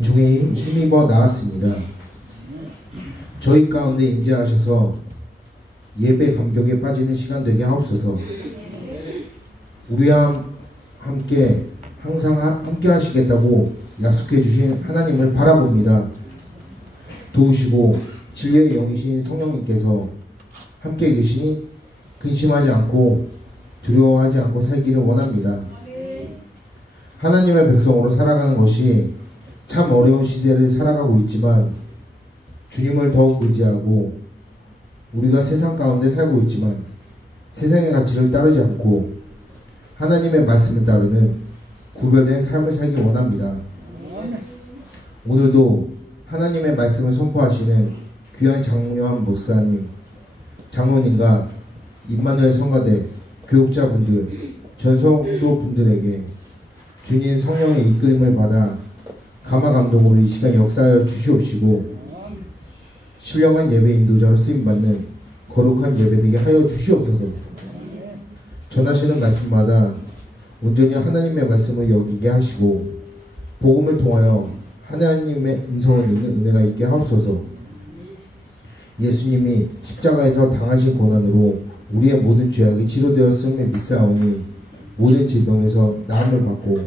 종에 힘입어 나왔습니다. 저희 가운데 임재하셔서 예배 감격에 빠지는 시간 되게 하옵소서. 우리와 함께 항상 함께 하시겠다고 약속해 주신 하나님을 바라봅니다. 도우시고 진리의 영이신 성령님께서 함께 계시니 근심하지 않고 두려워하지 않고 살기를 원합니다. 하나님의 백성으로 살아가는 것이 참 어려운 시대를 살아가고 있지만 주님을 더욱 의지하고 우리가 세상 가운데 살고 있지만 세상의 가치를 따르지 않고 하나님의 말씀을 따르는 구별된 삶을 살기 원합니다. 오늘도 하나님의 말씀을 선포하시는 귀한 장로한 목사님, 장로님과 임마누엘 성가대 교육자분들, 전성도 분들에게 주님 성령의 이끌림을 받아 감화 감동으로 이 시간 역사하여 주시옵시고 신령한 예배 인도자로 쓰임받는 거룩한 예배되게 하여 주시옵소서. 전하시는 말씀마다 온전히 하나님의 말씀을 여기게 하시고 복음을 통하여 하나님의 음성을 듣는 은혜가 있게 하옵소서. 예수님이 십자가에서 당하신 고난으로 우리의 모든 죄악이 치료되었음을 믿사오니 모든 질병에서 나음을 받고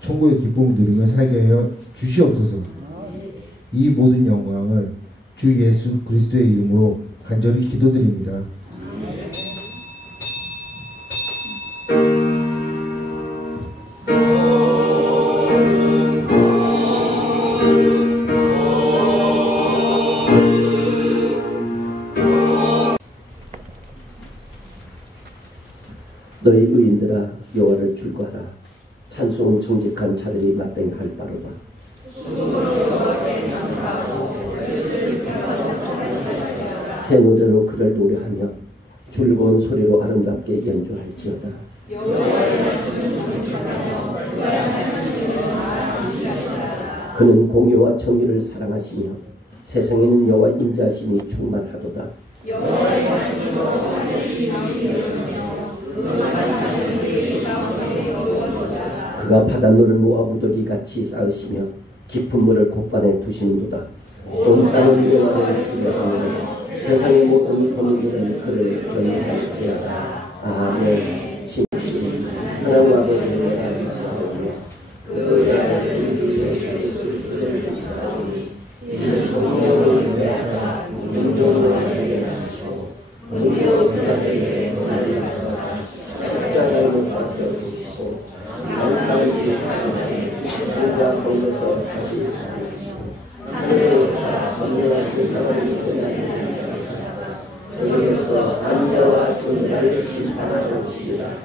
천국의 기쁨을 누리며 살게 하여 주시옵소서. 이 모든 영광을 주 예수 그리스도의 이름으로 간절히 기도드립니다. 너희 의인들아 여호와를 즐거하라. 찬송은 정직한 자들이 마땅할 바로다. 새 노래로 그를 노래하며 즐거운 소리로 아름답게 연주할지어다. 그는 공의와 정의를 사랑하시며 세상에는 여호와 인자하심이 충만하도다. 그가 바닷물을 모아 무더기 같이 쌓으시며 깊은 물을 곳간에 두시는도다. 온 땅은 여호와를 두려워하며 세상의 모든 범인들은 그를 경외할지어다. 아멘. 심심 하나님 아버지를 알리사오며 그의 아들 주 예수 그리스도를 믿사오니 이는 성령을 인도하사 운동을 하게 하시고 은혜로 그들에게 고난을 하사 십자가에 못 박혀 주시고 항상 그 사람에게 그가 거기서 다시 살으시고 하늘에서 전능하신 하나님을 고난을 거기에서 산자와 존재를 심판하러 오시리라.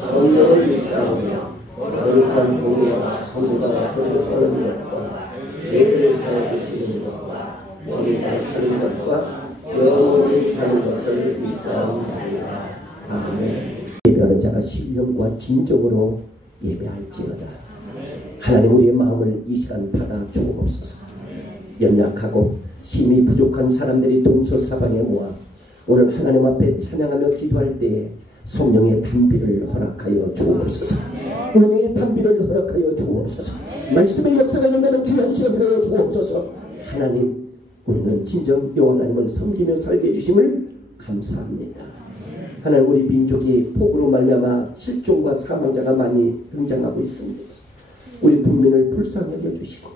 성령을 믿사오며 거룩한 공의와 선부가 거룩한 것과 죄를 사해주시는 것과 영이 다시 사는 것과 영원히 사는 것을 믿사옵나이다. 아멘. 예배하는 자가 신령과 진정으로 예배할지어다. 하나님 우리의 마음을 이 시간 받아 주옵소서. 연약하고 힘이 부족한 사람들이 동서사방에 모아 오늘 하나님 앞에 찬양하며 기도할 때에 성령의 단비를 허락하여 주옵소서. 은혜의 단비를 허락하여 주옵소서. 말씀의 역사가 일어나는 귀한 시간 하여 주옵소서. 하나님 우리는 진정 여호와 하나님을 섬기며 살게 해주심을 감사합니다. 하나님 우리 민족이 폭우로 말미암아 실종과 사망자가 많이 등장하고 있습니다. 우리 국민을 불쌍히 여주시고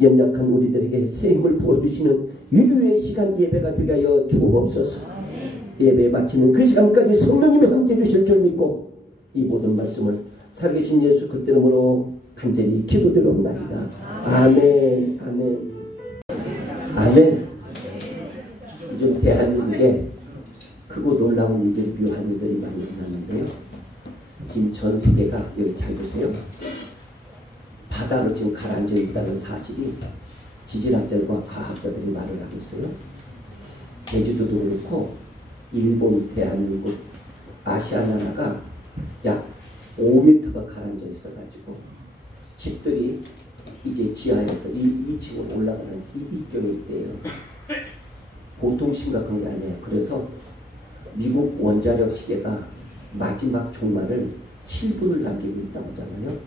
연약한 우리들에게 새 힘을 부어주시는 유료의 시간 예배가 되게 하여 주옵소서. 예배 마치는 그 시간까지 성령님이 함께 해주실 줄 믿고 이 모든 말씀을 살아계신 예수 그리스도 이름으로 간절히 기도드리옵나이다. 아멘. 아멘. 아멘. 요즘 대한민국에 크고 놀라운 일들이 묘한 일들이 많이 일어났는데요. 지금 전 세계가 여기 잘 보세요. 바다로 지금 가라앉아 있다는 사실이 지질학자들과 과학자들이 말을 하고 있어요. 제주도도 그렇고 일본, 대한민국, 아시아 나라가 약 5m가 가라앉아 있어가지고 집들이 이제 지하에서 2층으로 올라가는 이 경우 있대요. 보통 심각한 게 아니에요. 그래서 미국 원자력 시계가 마지막 종말을 7분을 남기고 있다고 하잖아요.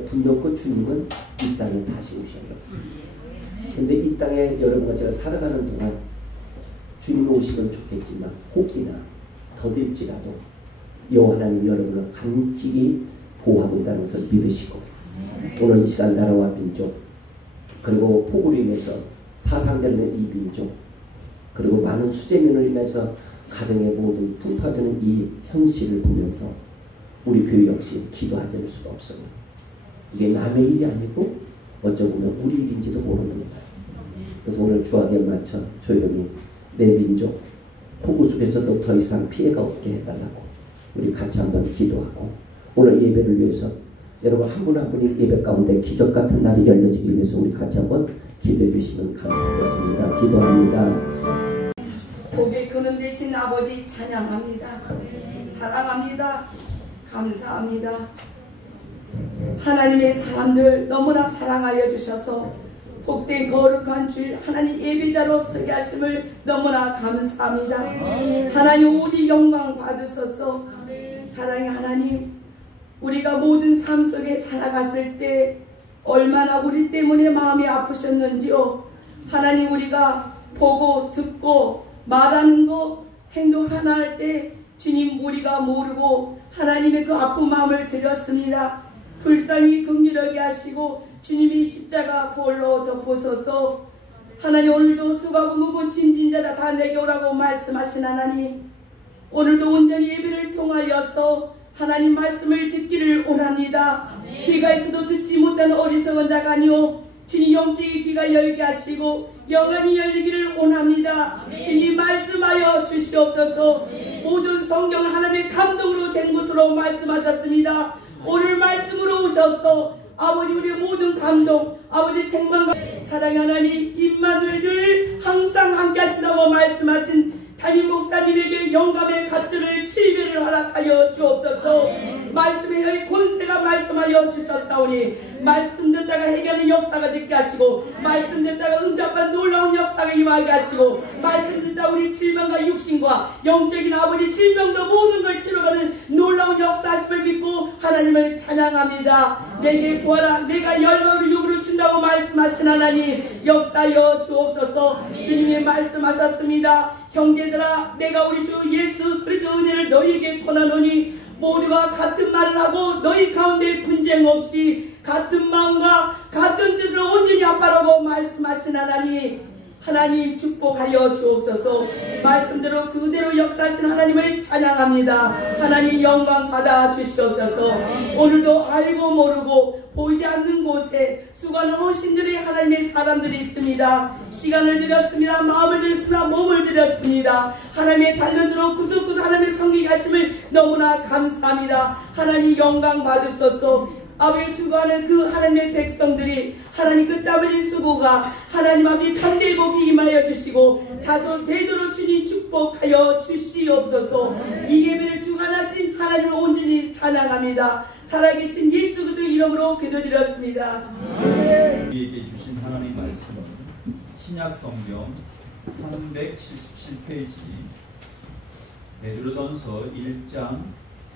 분명코 주님은 이 땅에 다시 오셔요. 근데 이 땅에 여러분과 제가 살아가는 동안 주님 오시면 좋겠지만 혹이나 더딜지라도 여호와 하나님 여러분을 간직히 보호하고 있다는 것을 믿으시고, 오늘 이 시간 나라와 민족, 그리고 폭우로 인해서 사상되는 이 민족, 그리고 많은 수재민을 인해서 가정의 모든 풍파되는 이 현실을 보면서 우리 교회 역시 기도하지 않을 수가 없어요. 이게 남의 일이 아니고 어쩌보면 우리 일인지도 모르는 거예요. 그래서 오늘 주학에 맞춰 조용히 내 민족 폭우 속에서도 더 이상 피해가 없게 해달라고 우리 같이 한번 기도하고, 오늘 예배를 위해서 여러분 한 분 한 분이 예배 가운데 기적 같은 날이 열려지기 위해서 우리 같이 한번 기도해 주시면 감사하겠습니다. 기도합니다. 복의 근원 되신 아버지 찬양합니다. 사랑합니다. 감사합니다. 하나님의 사람들 너무나 사랑하여 주셔서 복된 거룩한 주 하나님 예배자로 서게 하심을 너무나 감사합니다. 하나님 오직 영광 받으소서. 사랑의 하나님, 우리가 모든 삶 속에 살아갔을 때 얼마나 우리 때문에 마음이 아프셨는지요. 하나님, 우리가 보고 듣고 말하는 거 행동 하나 할 때 주님 우리가 모르고 하나님의 그 아픈 마음을 드렸습니다. 불쌍히 긍휼하게 하시고 주님이 십자가 볼로 덮으소서. 하나님, 오늘도 수고하고 무거운 짐진 자다 다 내게 오라고 말씀하신 하나님, 오늘도 온전히 예배를 통하여서 하나님 말씀을 듣기를 원합니다. 귀가 있어도 듣지 못하는 어리석은 자가 아니오 주님 영적인 귀가 열게 하시고 영안이 열리기를 원합니다. 주님 말씀하여 주시옵소서. 모든 성경 하나님의 감동으로 된 것으로 말씀하셨습니다. 오늘 말씀으로 오셔서 아버지 우리의 모든 감동, 아버지 책망과 사랑의 하나님 임마누엘 늘 항상 함께 하신다고 말씀하신 담임 목사님에게 영감의 갑절을 7배를 허락하여 주옵소서. 말씀의 권세가 말씀하여 주셨사오니 말씀 듣다가 해결하는 역사가 듣게 하시고, 말씀 듣다가 응답한 놀라운 역사가 임하게 하시고, 말씀 듣다 우리 질병과 육신과 영적인 아버지 질병도 모든 걸 치료하는 놀라운 역사하심을 믿고 하나님을 찬양합니다. 내게 구하라 내가 열방으로 육으로 준다고 말씀하신 하나님 역사하여 주옵소서. 주님이 말씀하셨습니다. 형제들아, 내가 우리 주 예수 그리스도 은혜를 너희에게 권하노니 모두가 같은 말을 하고 너희 가운데 분쟁 없이 같은 마음과 같은 뜻을 온전히 합하라고 말씀하신 하나님 축복하여 주옵소서. 말씀대로 그대로 역사하신 하나님을 찬양합니다. 하나님 영광 받아 주시옵소서. 오늘도 알고 모르고 보이지 않는 곳에 수고하는 헌신들의 하나님의 사람들이 있습니다. 시간을 드렸습니다. 마음을 드렸습니다. 몸을 드렸습니다. 하나님의 달란트로 구석구석 하나님의 섬기게 하심을 너무나 감사합니다. 하나님 영광 받으소서. 아버지 수고하는 그 하나님의 백성들이 하나님 그 땀 흘린 수고가 하나님 아버지 참되의 복이 임하여 주시고 자손 대대로 주님 축복하여 주시옵소서. 이 예배를 주관하신 하나님을 온전히 찬양합니다. 살아계신 예수 그리스도 이름으로 기도드렸습니다. 우리에게 주신 하나님의 말씀은 신약 성경 377페이지 베드로전서 1장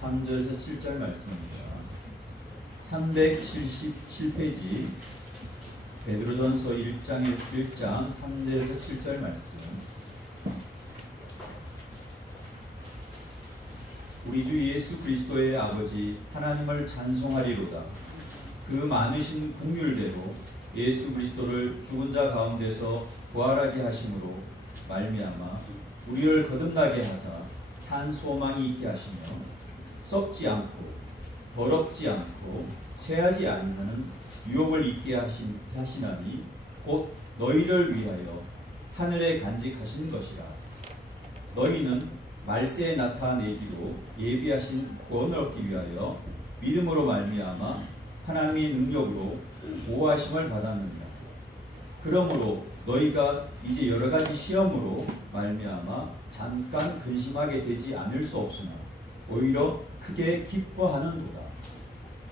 3절에서 7절 말씀입니다. 377페이지 베드로전서 1장 3절에서 7절 말씀. 우리 주 예수 그리스도의 아버지 하나님을 찬송하리로다. 그 많으신 긍휼대로 예수 그리스도를 죽은 자 가운데서 부활하게 하심으로 말미암아 우리를 거듭나게 하사 산 소망이 있게 하시며 썩지 않고 더럽지 않고 체하지 아니하는 유업을 있게 하시나니 곧 너희를 위하여 하늘에 간직하신 것이라. 너희는 말세에 나타내기로 예비하신 구원을 얻기 위하여 믿음으로 말미암아 하나님의 능력으로 보호하심을 받았느니라. 그러므로 너희가 이제 여러가지 시험으로 말미암아 잠깐 근심하게 되지 않을 수 없으나 오히려 크게 기뻐하는도다.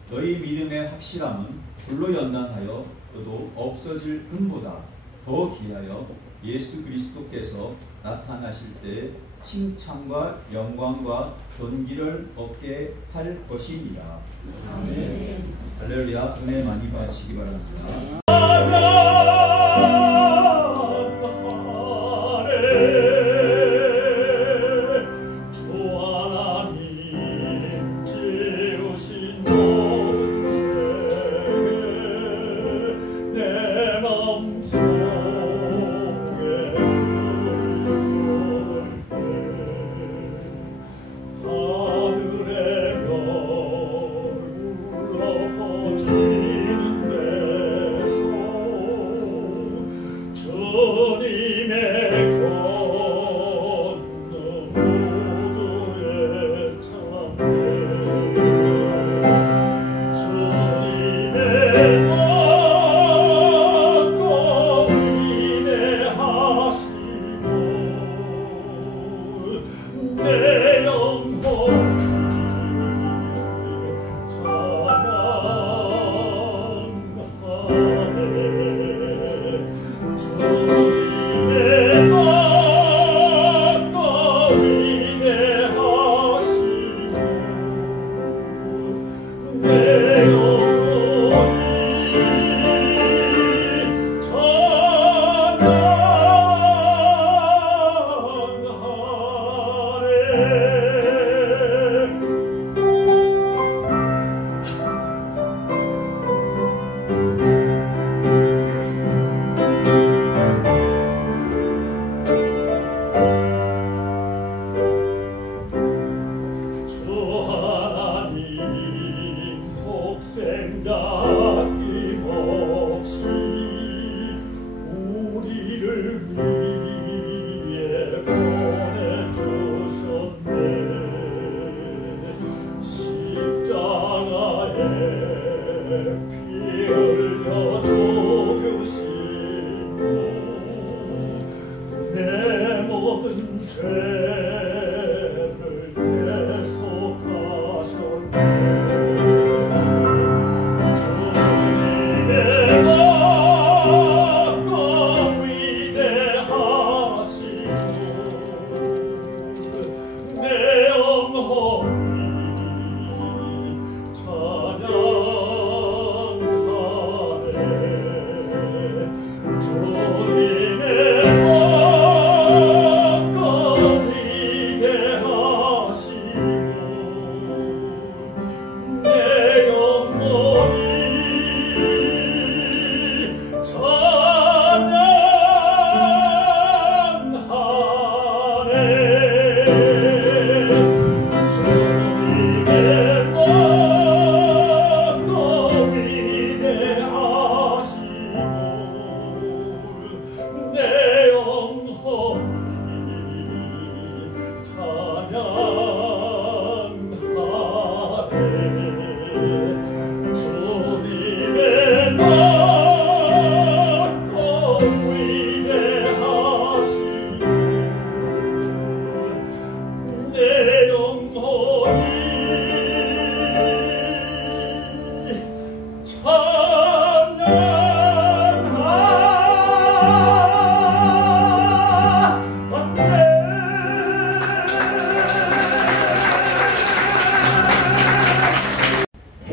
너희 믿음의 확실함은 불로 연단하여도 없어질 금보다 더 귀하여 예수 그리스도께서 나타나실 때 칭찬과 영광과 존귀를 얻게 할 것이니라. 아멘. 할렐루야. 은혜 많이 받으시기 바랍니다.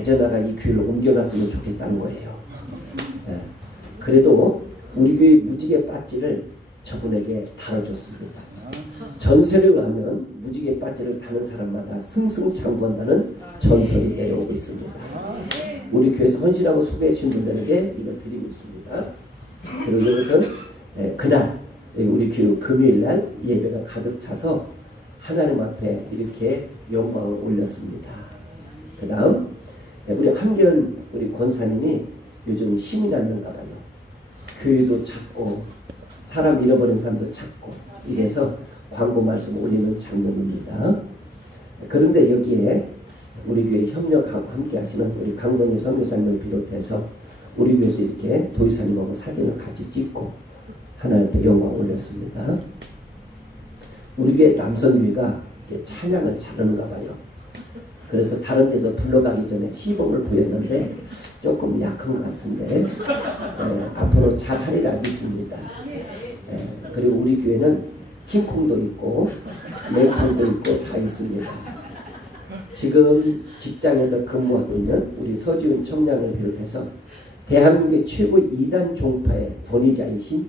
대전화가 이 교회로 옮겨놨으면 좋겠다는 거예요. 그래도 우리 교회 무지개 배지를 저분에게 달아줬습니다. 전설에 가면 무지개 배지를 다는 사람마다 승승장구한다는 전설이 내려오고 있습니다. 우리 교회에서 헌신하고 수고해 주신 분들에게 이걸 드리고 있습니다. 그리고 이것은 그날 우리 교회 금요일날 예배가 가득 차서 하나님 앞에 이렇게 영광을 올렸습니다. 그 다음 우리 한견 우리 권사님이 요즘 힘이 났는가 봐요. 교회도 찾고 사람 잃어버린 사람도 찾고 이래서 광고 말씀 올리는 장면입니다. 그런데 여기에 우리 교회 협력하고 함께 하시는 우리 강동희 선교사님을 비롯해서 우리 교회에서 이렇게 도의사님하고 사진을 같이 찍고 하나님 앞에 영광 올렸습니다. 우리 교회 남선교회가 찬양을 잘하는가 봐요. 그래서 다른 데서 불러가기 전에 시범을 보였는데 조금 약한 것 같은데 앞으로 잘 하리라 믿습니다. 그리고 우리 교회는 킹콩도 있고 맹콩도 있고 다 있습니다. 지금 직장에서 근무하고 있는 우리 서지훈 청장을 비롯해서 대한민국의 최고 이단 종파의 권위자이신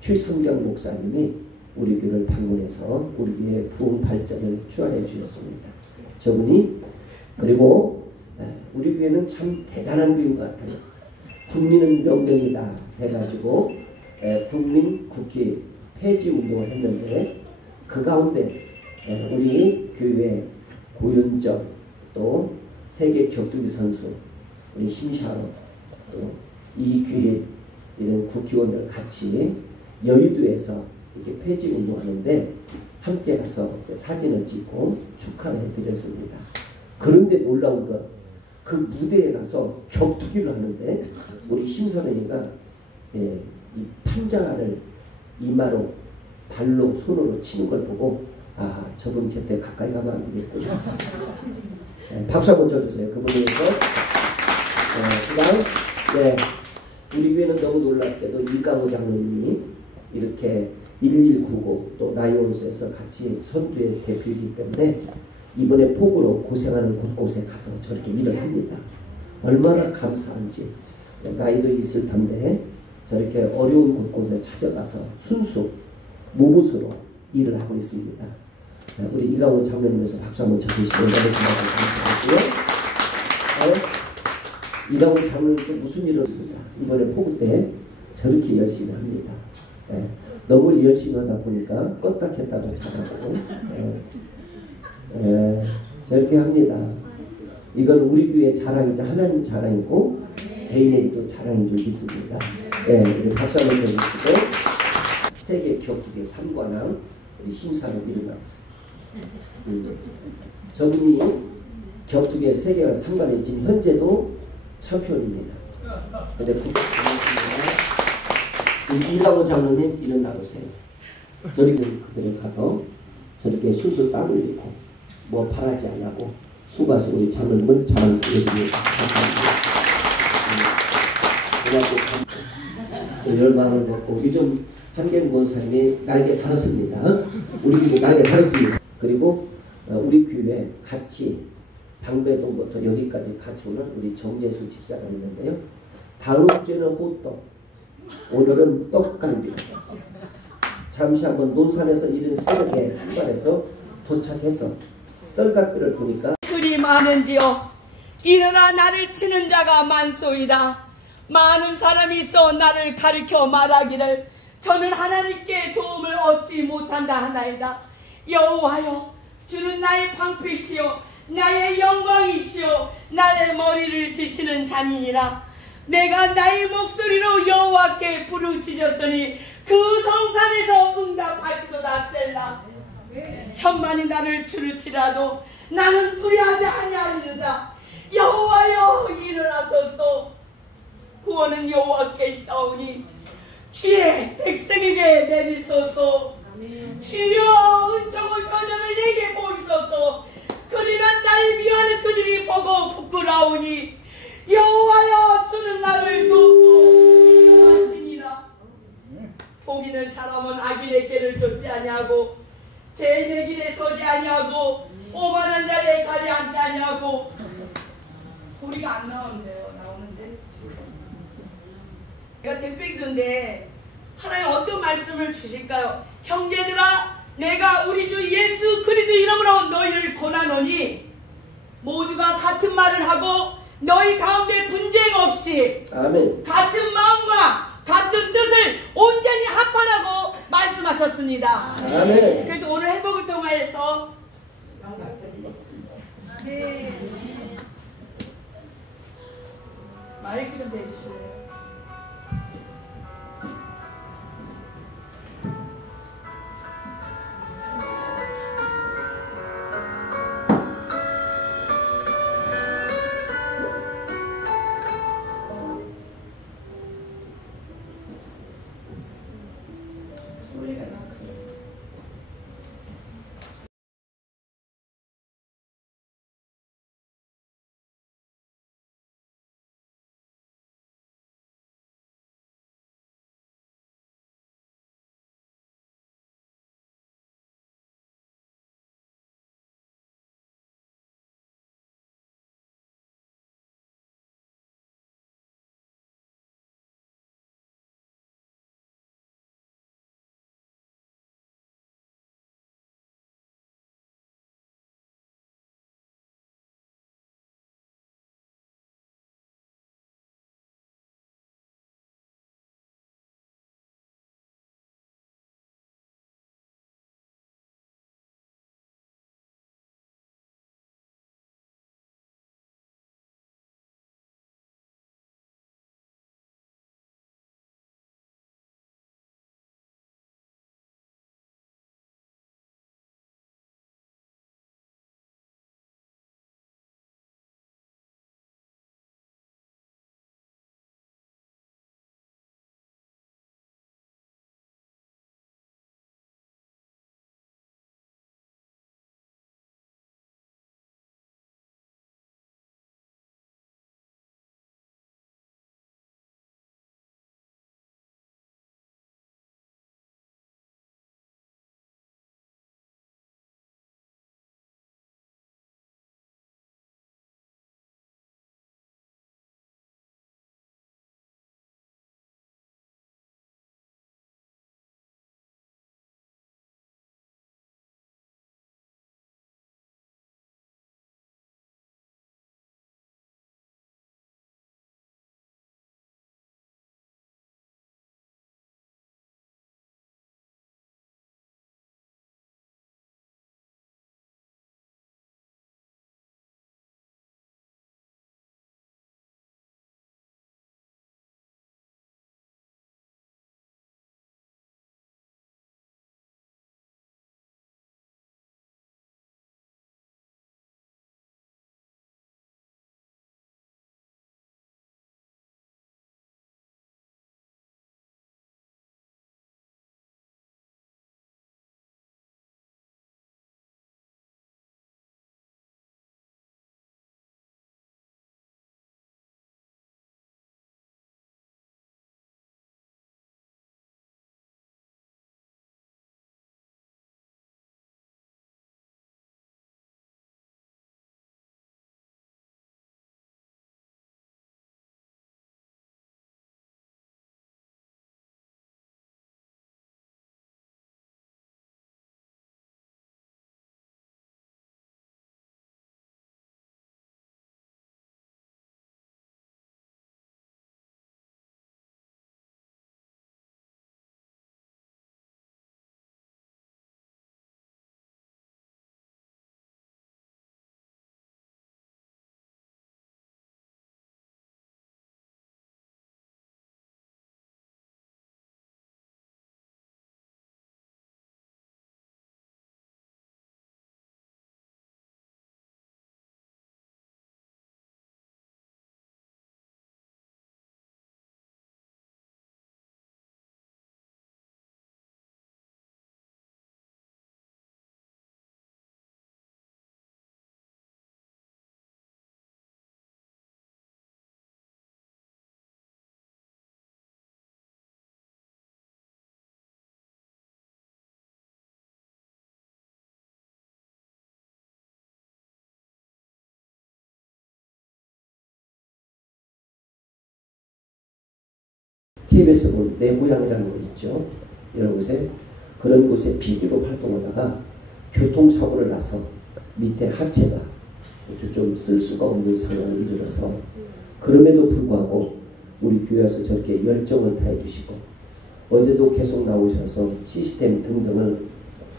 최성경 목사님이 우리 교회를 방문해서 우리 교회 부흥 발전을 추하여 주셨습니다. 저분이 그리고 우리 교회는 참 대단한 교회인 것 같아요. 국민은 명령이다 해가지고 국민 국회 폐지 운동을 했는데 그 가운데 우리 교회 고윤정 또 세계 격투기 선수 우리 심샤로 또 이 교회 이런 국회의원들 같이 여의도에서 이렇게 폐지 운동하는데 함께 가서 사진을 찍고 축하를 해드렸습니다. 그런데 놀라운 건 그 무대에 가서 격투기를 하는데 우리 심선영이가 이 판자를 이마로 발로 손으로 치는 걸 보고 아 저분 곁에 가까이 가면 안 되겠구나. 박수 한번 쳐주세요. 그분에 대해서. 그 다음 우리 교회는 너무 놀랍게도 이강호 장로님이 이렇게 1199 또 라이온스에서 같이 선두의 대표이기 때문에 이번에 폭우로 고생하는 곳곳에 가서 저렇게 일을 합니다. 얼마나 감사한지. 나이도 있을 텐데 저렇게 어려운 곳곳에 찾아가서 순수 무부수로 일을 하고 있습니다. 우리 이강호 장로님에서 박수 한번 쳐주시고 감사하고요. 이강호 장로님도 무슨 일을 했습니다. 이번에 폭우 때 저렇게 열심히 합니다. 너무 열심히 하다 보니까 껐다 켰다도 잘하고 저렇게 합니다. 이건 우리 교회의 자랑이자 하나님 자랑이고 개인에게도 자랑인 줄 믿습니다. 우리 박수 한번 쳐주시고 세계 격투기 3관왕 우리 심사를 일어났어요. 저분이 격투기의 세계 3관왕이 지금 현재도 챔피언입니다. 근데 이강호 장로님 일어나보세요. 저리는 그들을 가서 저렇게 술술 땀 흘리고 뭐 바라지 않고 수고하서 우리 장로님은 자랑스럽게 열망을 먹고 요즘 한경 권사님이 날개 달았습니다. 우리 교회 날개 달았습니다. 그리고 우리 교회 같이 방배동부터 여기까지 같이 오는 우리 정재수 집사가 있는데요. 다음 주에는 호떡, 오늘은 떡갈비. 잠시 한번 논산에서 이른 새벽에 출발해서 도착해서 떡갈비를 보니까 그리 많은지요. 일어나 나를 치는 자가 많소이다. 많은 사람이 있어 나를 가르쳐 말하기를 저는 하나님께 도움을 얻지 못한다 하나이다. 여호와여 주는 나의 방패시요 나의 영광이시오 나의 머리를 드시는 자니니라. 내가 나의 목소리로 여호와께 부르짖었으니 그 성산에서 응답하시도다 셀라. 천만이 나를 추르치라도 나는 두려워하지 아니하리로다. 여호와여 일어나소서. 구원은 여호와께 있사오니 주의 백성에게 내리소서. 주여 은총의 표정을 내게 보이소서. 그러면 나를 미워하는 그들이 보고 부끄러우니 여호와여 주는 나를 돕고 인도하시니라. 복 있는 사람은 악인의 길을 쫓지 아니하고 죄인의 길에 서지 아니하고 오만한 자리에 자리 앉지 아니하고. 소리가 안 나오는데요. 나오는데 내가 대표기도인데 하나님 어떤 말씀을 주실까요? 형제들아 내가 우리 주 예수 그리스도 이름으로 너희를 권하노니 모두가 같은 말을 하고 너희 가운데 분쟁 없이 아멘. 같은 마음과 같은 뜻을 온전히 합하라고 말씀하셨습니다. 아멘. 그래서 오늘 회복을 통하여서 네. 마이크 좀 대주실래요? KBS 본 내 고향이라는 곳 있죠. 여러 곳에 그런 곳에 PD로 활동하다가 교통사고를 나서 밑에 하체가 이렇게 좀 쓸 수가 없는 상황을 이르러서 그럼에도 불구하고 우리 교회에서 저렇게 열정을 다해 주시고 어제도 계속 나오셔서 시스템 등등을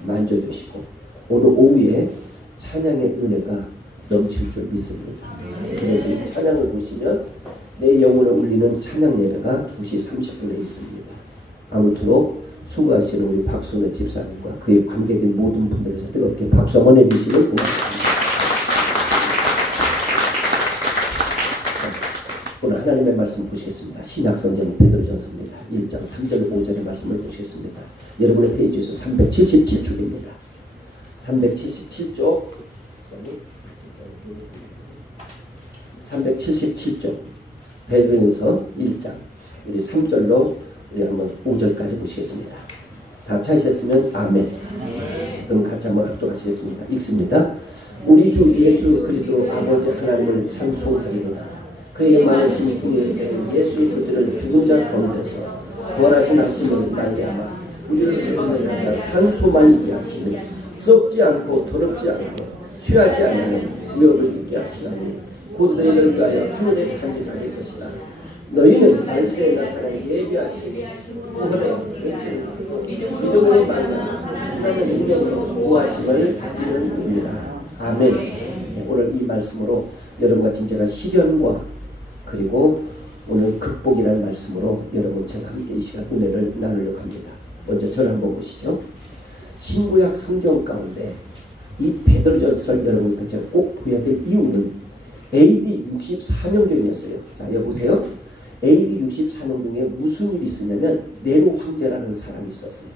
만져주시고 오늘 오후에 찬양의 은혜가 넘칠 줄 믿습니다. 그래서 이 찬양을 보시면 내 영혼을 울리는 찬양 예배가 2시 30분에 있습니다. 아무쪼록 수고하시는 우리 박순애 집사님과 그의 관계된 모든 분들에서 뜨겁게 박수 한번 해주시면 고맙습니다. 오늘 하나님의 말씀 보시겠습니다. 신약성경 베드로전서입니다. 1장 3절 5절의 말씀을 보시겠습니다. 여러분의 페이지에서 377쪽입니다. 377쪽 377쪽 베드로전서 1장 우리 3절로 우리 한번 5절까지 보시겠습니다. 다 찾으셨으면 아멘. 그럼 같이 한번 합독하시겠습니다. 읽습니다. 우리 주 예수 그리스도 아버지 하나님을 찬송하리로다. 그의 많으신 긍휼에 예수 그리스도를 죽은 자 가운데서 부활하신 하심을 말미암아 우리를 구원하사 산소만 있게 하시니 썩지 않고 더럽지 않고 취하지 않는 위협을 있게 하시나니 곧 너희를 위하여 하늘에 간직하릴 것이다. 너희는 말세에 나타난 예비하신 구원의 믿음으로 말미암아 하나님의 능력으로 구하심을 받기는 입니다. 아멘. 네, 오늘 이 말씀으로 여러분과 지금 제가 시련과 그리고 오늘 극복이라는 말씀으로 여러분 제가 함께 이 시간 은혜를 나누려고 합니다. 먼저 저를 한번 보시죠. 신구약 성경 가운데 이 베드로전서를 여러분께 제가 꼭 보여야 될 이유는 AD 64년경이었어요. 자, 여보세요. AD 64년경에 무슨 일이 있었냐면 네로 황제라는 사람이 있었어요.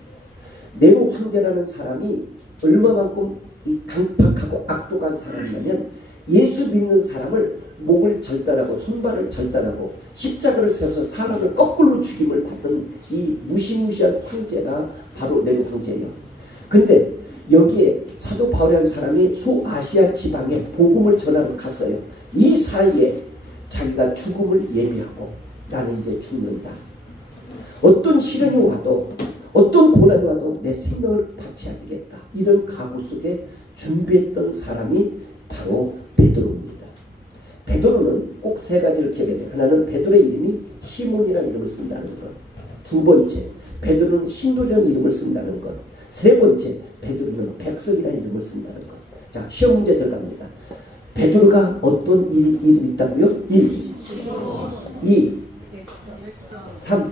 네로 황제라는 사람이 얼마만큼 이 강팍하고 악독한 사람이냐면 예수 믿는 사람을 목을 절단하고 손발을 절단하고 십자가를 세워서 사람을 거꾸로 죽임을 받던 이 무시무시한 황제가 바로 네로 황제예요. 근데 여기에 사도 바울이라는 사람이 소아시아 지방에 복음을 전하러 갔어요. 이 사이에 자기가 죽음을 예비하고 나는 이제 죽는다. 어떤 시련이 와도 어떤 고난이 와도 내 생명을 바쳐야 되겠다. 이런 각오 속에 준비했던 사람이 바로 베드로입니다. 베드로는 꼭 세 가지를 기억해야 돼요. 하나는 베드로의 이름이 시몬이라는 이름을 쓴다는 것. 두 번째, 베드로는 신도라는 이름을 쓴다는 것. 세 번째, 베드로는 백성이라는 이름을 쓴다는 것. 자, 시험 문제 들어갑니다. 베드로가 어떤 이름이 있다고요? 1, 2, 3.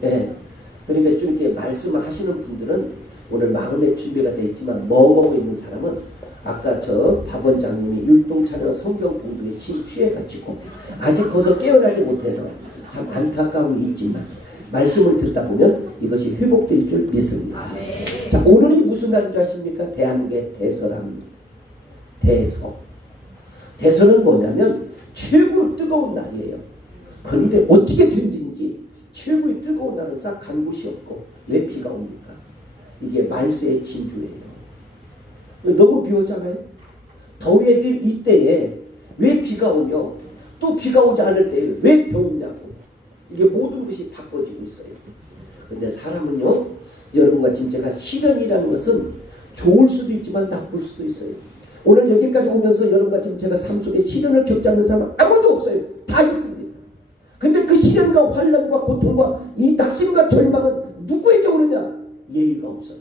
네. 그러니까 좀 이렇게 말씀을 하시는 분들은 오늘 마음의 준비가 되어 있지만 멍하고 있는 사람은 아까 저 박 원장님이 율동찬양 성경 공부에 취해가지고 아직 거기서 깨어나지 못해서 참 안타까움이 있지만 말씀을 듣다 보면 이것이 회복될 줄 믿습니다. 자, 오늘이 무슨 날인 줄 아십니까? 대한민국의 대서랍니다. 대서는 뭐냐면 최고로 뜨거운 날이에요. 그런데 어떻게 된지 최고의 뜨거운 날은 싹 간 곳이 없고 왜 비가 옵니까? 이게 말세의 징조예요. 너무 비 오잖아요. 더위의 이때에 왜 비가 오며 또 비가 오지 않을 때에 왜 더웠냐고. 이게 모든 것이 바꿔지고 있어요. 근데 사람은요, 여러분과 지금 제가 시련이라는 것은 좋을 수도 있지만 나쁠 수도 있어요. 오늘 여기까지 오면서 여러분과 지금 제가 삶 속에 시련을 겪지 않는 사람은 아무도 없어요. 다 있습니다. 근데 그 시련과 환난과 고통과 이 낙심과 절망은 누구에게 오느냐? 예의가 없어요.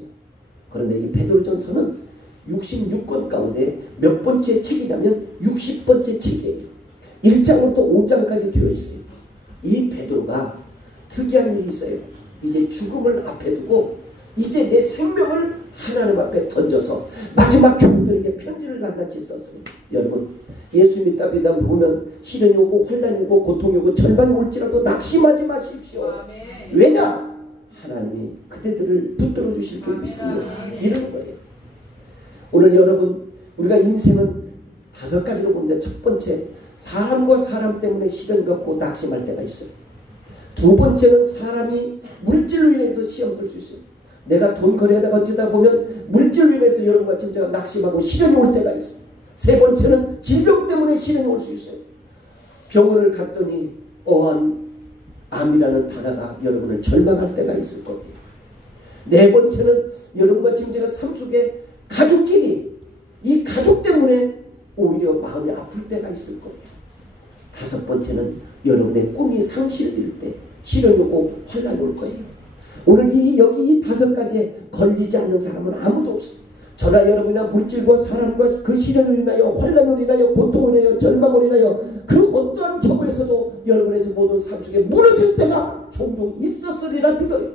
그런데 이 베드로전서는 66권 가운데 몇 번째 책이냐면 60번째 책이에요. 1장부터 5장까지 되어 있어요. 이 베드로가 특이한 일이 있어요. 이제 죽음을 앞에 두고 이제 내 생명을 하나님 앞에 던져서 마지막 교우들에게 편지를 낱낱이 썼어요. 여러분, 예수 믿다 보면 시련이 오고 환난이 오고 고통이 오고 절망이 올지라도 낙심하지 마십시오. 왜냐? 하나님이 그대들을 붙들어 주실 줄 믿습니다. 이런 거예요. 오늘 여러분, 우리가 인생은 5가지로 보는데 첫 번째, 사람과 사람 때문에 시련 겪고 낙심할 때가 있어요. 두 번째는 사람이 물질로 인해서 시험 볼 수 있어요. 내가 돈 거래하다가 어쩌다 보면 물질로 인해서 여러분과 진짜가 낙심하고 시련이 올 때가 있어요. 세 번째는 질병 때문에 시련이 올 수 있어요. 병원을 갔더니 어한 암이라는 단어가 여러분을 절망할 때가 있을 거예요. 네 번째는 여러분과 지금 제가 삶 속에 가족끼리 이 가족 때문에 오히려 마음이 아플 때가 있을 거예요. 다섯 번째는 여러분의 꿈이 상실될 때 시련이 오고 환란이 올 거예요. 오늘 여기 이 다섯 가지에 걸리지 않는 사람은 아무도 없어요. 저나 여러분이나 물질과 사람과 그 시련으로 인하여 환란으로 인하여 고통으로 인하여 절망으로 인하여 그 어떠한 경우에서도 여러분의 모든 삶 속에 무너질 때가 종종 있었으리라 믿어요.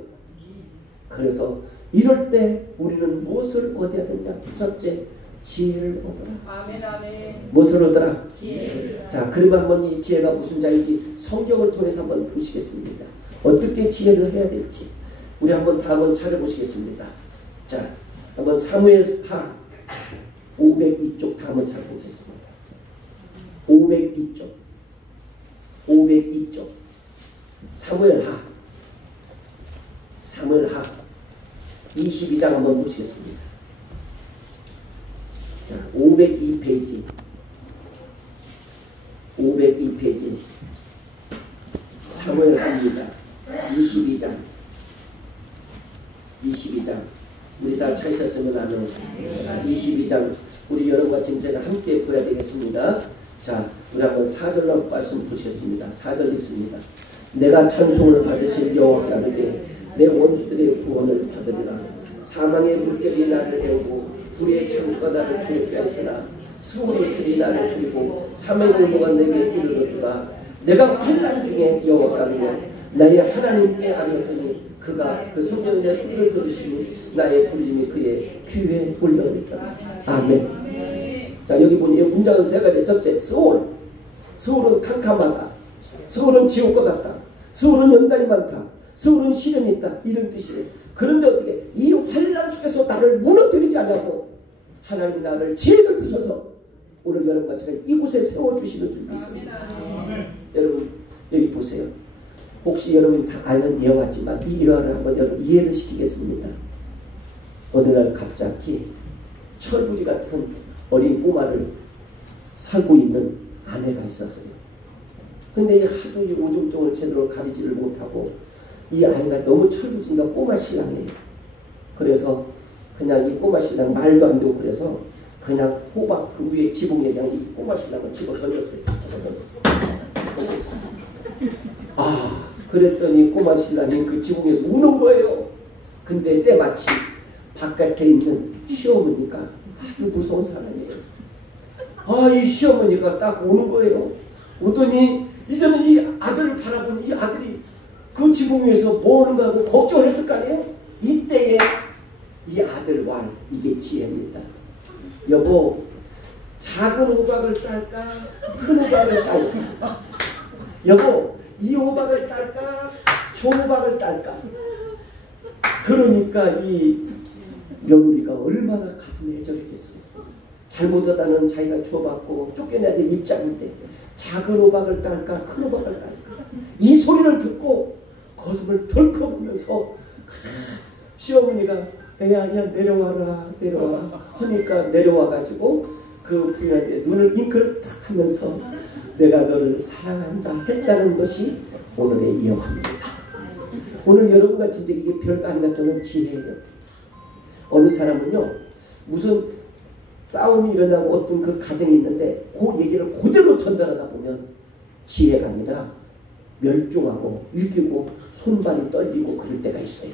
그래서 이럴 때 우리는 무엇을 얻어야 되냐? 첫째, 지혜를 얻어라. 아멘, 아멘. 무엇을 얻어라? 지혜를. 자, 그리고 한번 이 지혜가 무슨 자인지 성경을 통해서 한번 보시겠습니다. 어떻게 지혜를 해야 될지 우리 한번 다 한번 찾아보시겠습니다. 자, 한번 사무엘하 502쪽 다 한번 찾아보겠습니다. 502쪽 502쪽 사무엘하 22장 한번 보시겠습니다. 자, 502페이지 502페이지 사무엘하입니다. 22장 우리 다 찾으셨으면 하는 22장 우리 여러분과 지금 제가 함께 보야 되겠습니다. 자, 우리 한번 4절 말씀 보시겠습니다. 4절 읽습니다. 내가 찬송을 받으실 여호와께 아뢰되 내 원수들의 구원을 받으리라. 사망의 물결이 나를 애우고 불의 창수가 나를 두렵게 하였으나 수월의 줄이 나를 두리고 사망의 울보가 내게 이르렀도다. 내가 환난 중에 여호와께 아뢰며 나의 하나님께 아뢰었더니 그가 그 성령의 소리를 들으시니 나의 부르심이 그의 귀에 울려오니까. 아멘. 자, 여기 보니 문장은 세 가지. 첫째, 스올은 캄캄하다. 스올은 지옥과 같다. 스올은 연단이 많다. 스올은 시련이 있다. 이런 뜻이에요. 그런데 어떻게 이 환난 속에서 나를 무너뜨리지 않냐고 하나님 나를 지혜를 드셔서 오늘 여러분과 제가 이곳에 세워주시는 줄 믿습니다. 여러분 여기 보세요. 혹시 여러분이 다 아는 예화 같지만 이 일화를 한번 여러분 이해를 시키겠습니다. 어느 날 갑자기 철부지 같은 어린 꼬마를 살고 있는 아내가 있었어요. 근데 하도 이 오줌통을 제대로 가리지를 못하고 이 아이가 너무 철부지니까 꼬마 신랑이에요. 그래서 그냥 이 꼬마 신랑 말도 안 되고 그래서 그냥 호박 그 위에 지붕에 그냥 이 꼬마 신랑을 집어 던졌어요. 그랬더니 꼬마 신랑이 그 지붕에서 우는 거예요. 근데 때마침 바깥에 있는 시어머니가 아주 무서운 사람이에요. 이 시어머니가 딱 오는 거예요. 오더니 이제는 이 아들을 바라본 이 아들이 그 지붕 위에서 뭐 하는가 하고 걱정했을 거 아니에요. 이때에 이 아들 말 이게 지혜입니다. 여보, 작은 호박을 딸까 큰 호박을 딸까? 여보, 이 호박을 딸까 저 호박을 딸까? 그러니까 이 며느리가 얼마나 가슴에 애절했겠어요. 잘못하다는 자기가 주어받고 쫓겨나야 될 입장인데 작은 호박을 딸까 큰 호박을 딸까? 이 소리를 듣고 가슴을 덜컥하면서 시어머니가 야 내려와라 하니까 내려와가지고 그 부인한테 눈을 잉크를 탁 하면서 내가 너를 사랑한다 했다는 것이 오늘의 예화입니다. 오늘 여러분과 진짜 이게 별거 아닌 같은 지혜예요. 어느 사람은요 무슨 싸움이 일어나고 어떤 그 가정이 있는데 그 얘기를 그대로 전달하다 보면 지혜가 아니라 멸종하고 유기고 손발이 떨리고 그럴 때가 있어요.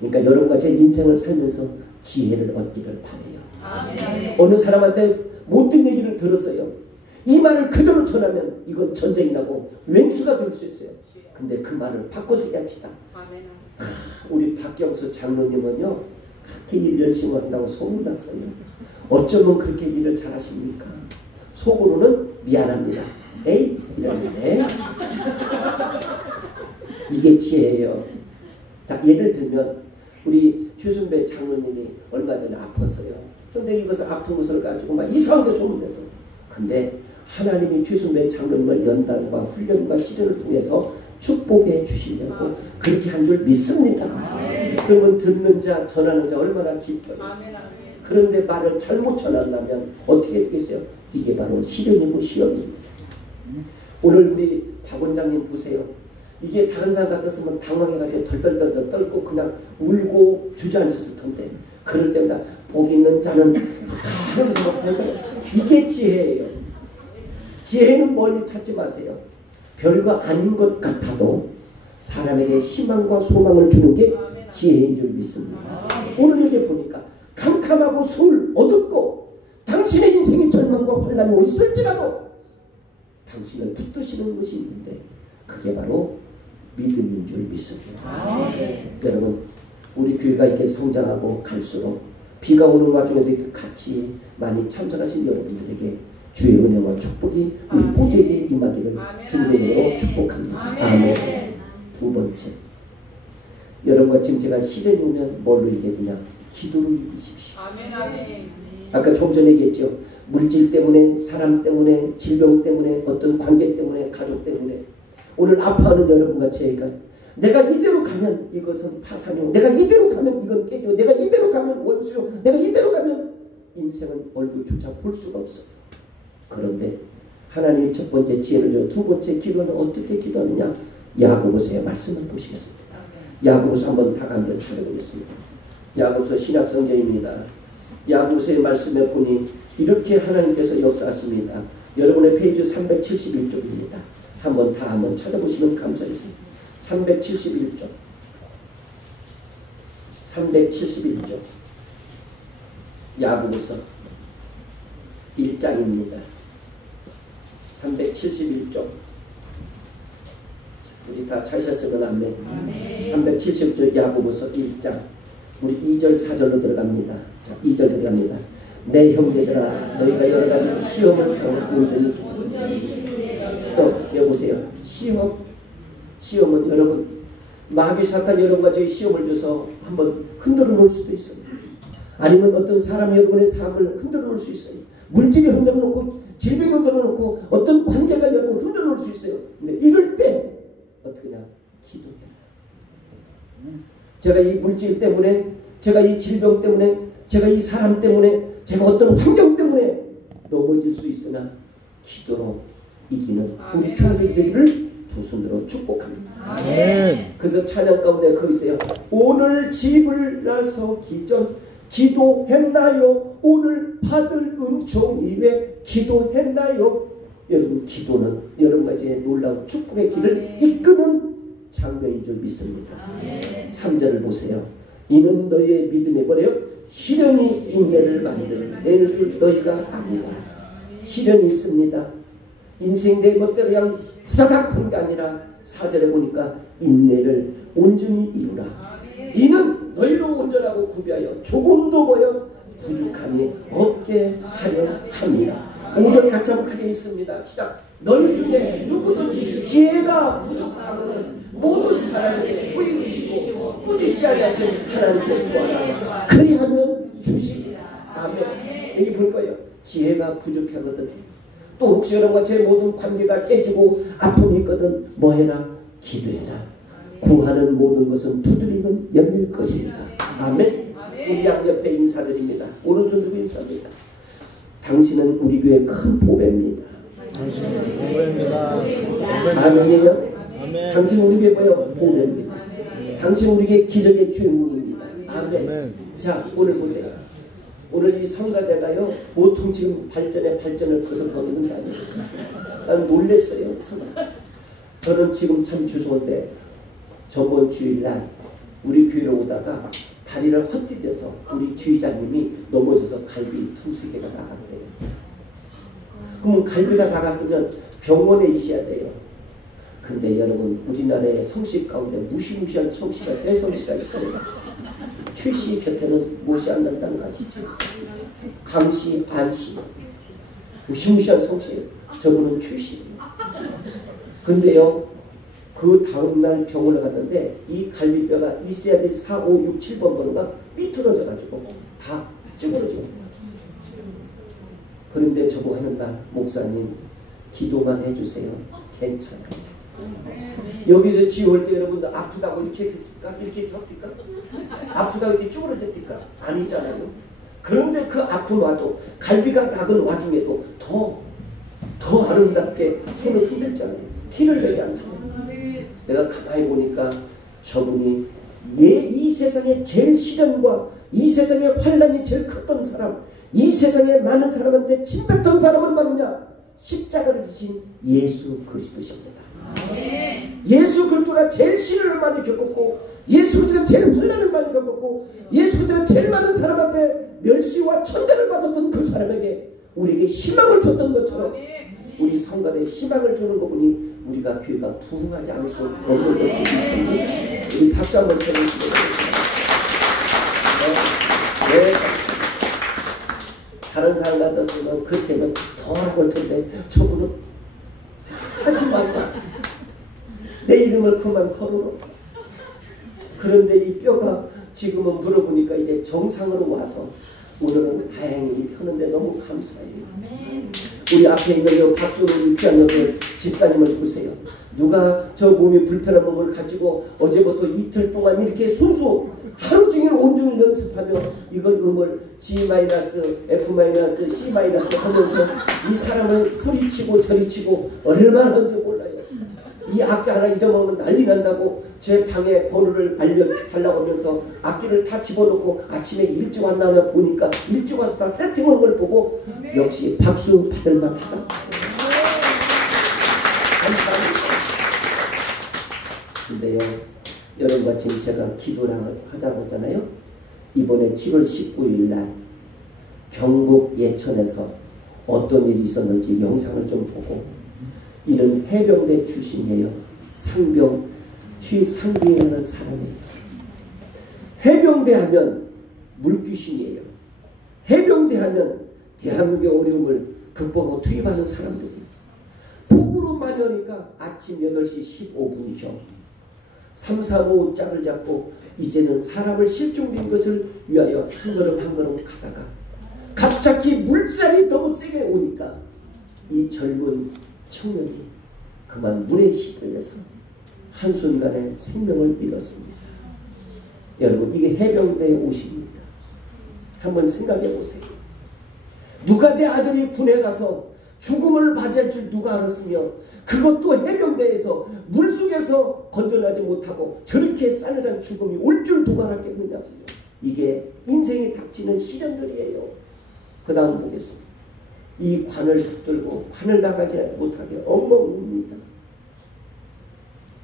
그러니까 여러분과 제 인생을 살면서 지혜를 얻기를 바라요. 아멘. 어느 사람한테 못된 얘기를 들었어요. 이 말을 그대로 전하면 이건 전쟁이 나고 왼수가 될 수 있어요. 근데 그 말을 바꿔서 얘기합시다. 아멘. 우리 박경수 장로님은요 그렇게 일 열심히 한다고 소문났어요. 어쩌면 그렇게 일을 잘하십니까? 속으로는 미안합니다. 에이 이러는데 이게 지혜예요. 자, 예를 들면 우리 최순배 장로님이 얼마 전에 아팠어요. 근데 이것을 아픈 것을 가지고 막 이상하게 소문냈어. 근데 하나님이 최순배 장로님을 연단과 훈련과 시련을 통해서 축복해 주시려고 그렇게 한 줄 믿습니다. 그러면 듣는 자 전하는 자 얼마나 기뻐요. 그런데 말을 잘못 전한다면 어떻게 되겠어요? 이게 바로 시련이고 시험입니다. 오늘 우리 박 원장님 보세요. 이게 다른 사람 같았으면 당황해가지고 덜덜덜덜 떨고 그냥 울고 주저앉았을 텐데 그럴 때마다 복 있는 자는 하면서 막 하잖아요. 이게 지혜예요. 지혜는 멀리 찾지 마세요. 별거 아닌 것 같아도 사람에게 희망과 소망을 주는 게 지혜인 줄 믿습니다. 오늘 여기 보니까 캄캄하고 술 어둡고 당신의 인생이 절망과 혼란이 있을지라도 당신을 붙드시는 것이 있는데 그게 바로 믿음인 줄 믿습니다. 여러분 우리 교회가 이렇게 성장하고 갈수록 비가 오는 와중에도 같이 많이 참석하신 여러분들에게 주의 은혜와 축복이 우리 모두에게 임하기를 주님의 이름으로 축복합니다. 아멘. 두 번째, 여러분과 지금 제가 시련이 오면 뭘로 이기느냐? 기도로 이기십시오. 아까 좀 전에 얘기했죠. 물질 때문에, 사람 때문에, 질병 때문에, 어떤 관계 때문에, 가족 때문에 오늘 아파하는 여러분과 제가 내가 이대로 가면 이것은 파산이고 내가 이대로 가면 이건 깨지고 내가 이대로 가면 원수요 내가 이대로 가면 인생은 얼굴조차 볼 수가 없어. 그런데 하나님이 첫 번째 지혜를 줘. 두 번째 기도는 어떻게 기도하느냐? 야고보서의 말씀을 보시겠습니다. 야고보서 한번 다 한번 찾아보겠습니다. 야고보서 신약성경입니다. 야고보서의 말씀에 보니 이렇게 하나님께서 역사하십니다. 여러분의 페이지 371쪽입니다. 한번 다 한번 찾아보시면 감사하겠습니다. 371쪽 371쪽 야고보서 1장입니다. 371쪽 우리 다 찾으셨으면 아멘. 371쪽 야고보서 1장 우리 2절 4절로 들어갑니다. 자, 2절 들어갑니다. 내 형제들아 너희가 여러가지 시험을 당하고 온전히 여보세요. 시험은 여러분 마귀 사탄 여러분과 저희 시험을 줘서 한번 흔들어 놓을 수도 있어요. 아니면 어떤 사람이 여러분의 삶을 흔들어 놓을 수 있어요. 물질이 흔들어 놓고 질병이 흔들어 놓고 어떤 관계가 여러분 흔들어 놓을 수 있어요. 근데 이럴 때 어떻게 하냐? 기도해라. 제가 이 물질 때문에 제가 이 질병 때문에 제가 이 사람 때문에 제가 어떤 환경 때문에 넘어질 수 있으나 기도로 이기는 우리 교회들을 두 손으로 축복합니다. 아멘. 그래서 찬양 가운데 거기서요. 오늘 집을 나서기 전 기도했나요? 오늘 받을 은총 이외 기도했나요? 여러분 기도는 여러분과 이제 놀라운 축복의 길을 이끄는 장면인 줄 믿습니다. 3절을 보세요. 이는 너희의 믿음에 뭐래요? 시련이 인내를 만들어내는 줄 너희가 압니다. 시련이 있습니다. 인생 내 멋대로 그냥 후다닥 하는 게 아니라 4절에 보니까 인내를 온전히 이루라. 이는 너희로 온전하고 구비하여 조금도 뭐여 부족함이 없게 하려 합니다. 5절 같이 한번 크게 읽습니다. 시작. 너희 중에 누구든지 지혜가 부족하거든 모든 사람에게 후히 주시고 꾸짖지 아니하시는 하나님께 구하라. 그리하면 주시리라. 아멘. 여기 볼 거예요. 지혜가 부족하거든. 또 혹시 여러분과 제 모든 관계가 깨지고 아픔이 있거든 뭐해라? 기도해라. 구하는 모든 것은 두드리면 열릴 것입니다. 아멘. 우리 양옆에 인사드립니다. 오른손 들고 인사합니다. 당신은 우리 교회 큰 보배입니다. 당신은 보배입니다. 아멘이에요. 당신은 우리 교회 뭐예요? 보배입니다. 당신은 우리 교회 기적의 주인공입니다. 아멘. 자, 오늘 보세요. 오늘 이 성가대가요 보통 지금 발전을 거듭하는 게 아니에요. 난 놀랬어요. 저는 지금 참 죄송한데 저번 주일날 우리 교회로 오다가 다리를 헛디뎌서 우리 주의자님이 넘어져서 갈비 2-3개가 나갔대요. 그러면 갈비가 나갔으면 병원에 있어야 돼요. 근데 여러분 우리나라의 성씨 가운데 무시무시한 성씨가 3성씨가 있어요. 최씨 곁에는 무엇이 안 난다는 거 아시죠? 강씨, 안씨 무시무시한 성씨예요. 저분은 최씨. 근데요 그 다음날 병원을 갔는데 이 갈비뼈가 있어야 될 4, 5, 6, 7번 번호가 삐뚤어져 가지고 다 찌그러지고 그런데 저보고 하는 날 목사님 기도만 해주세요. 괜찮아요. 여기서 지올 때 여러분들 아프다고 이렇게 했습니까? 이렇게 합니까? 아프다고 이렇게 쭈그러졌습니까? 아니잖아요. 그런데 그 아픔 와도 갈비가 작은 와중에도 더 아름답게 손을 흔들잖아요. 티를 내지 않잖아요. 내가 가만히 보니까 저분이 이 세상에 제일 시련과 이 세상에 환란이 제일 컸던 사람, 이 세상에 많은 사람한테 침뱉던 사람은 바로냐? 십자가를 지신 예수 그리스도십니다. 예수 그리스도가 제일 시련을 많이 겪었고, 예수 그리스도가 제일 환난을 많이 겪었고, 예수 그리스도가 제일 많은 사람 앞에 멸시와 천대를 받았던 그 사람에게 우리에게 희망을 줬던 것처럼 우리 성가대에 희망을 주는 거 보니 우리가 교회가 부흥하지 않을 수 없는 것이 있습니다. 우리 박수 한번 쳐주시기 바랍니다. 다른 사람 같았으면 그때는 더 할 텐데 저분은 하지 말라. 내 이름을 그만 거르라. 그런데 이 뼈가 지금은 물어보니까 이제 정상으로 와서 오늘은 다행히 펴는데 너무 감사해요. 우리 앞에 있는 박수로 귀한 옆에 집사님을 보세요. 누가 저 몸이 불편한 몸을 가지고 어제부터 이틀 동안 이렇게 순수 하루 종일 온종일 연습하며 이걸 음을 G-, F-, C- 하면서 이 사람을 부리치고 저리치고 얼마나 하는지 몰라요. 이 악기 하나 잊어먹으면 난리 난다고 제 방에 번호를 알려달라고 하면서 악기를 다 집어넣고 아침에 일찍 왔나 보니까 일찍 와서 다 세팅한 걸 보고 역시 박수 받을 만하다. 감사합니다. 근데요, 여러분과 지금 제가 기도를 하자고 하잖아요. 이번에 7월 19일 날 경북 예천에서 어떤 일이 있었는지 영상을 좀 보고, 이는 해병대 출신이에요. 상병 최상병이라는 사람이에요. 해병대 하면 물귀신이에요. 해병대 하면 대한민국의 어려움을 극복하고 투입하는 사람들이에요. 복으로 많이 오니까 아침 8시 15분이죠. 3, 4, 5 짝을 잡고 이제는 사람을 실종된 것을 위하여 한 걸음 한 걸음 가다가 갑자기 물살이 너무 세게 오니까 이 젊은 청년이 그만 물에 시들려서 한순간에 생명을 잃었습니다. 여러분, 이게 해병대의 옷입니다. 한번 생각해 보세요. 누가 내 아들이 군에 가서 죽음을 맞이할 줄 누가 알았으며, 그것도 해병대에서 물속에서 건져나지 못하고 저렇게 싸늘한 죽음이 올 줄 누가 알았겠느냐고요. 이게 인생이 닥치는 시련들이에요. 그 다음 보겠습니다. 이 관을 붙들고 관을 나가지 못하게 엉엉 웁니다.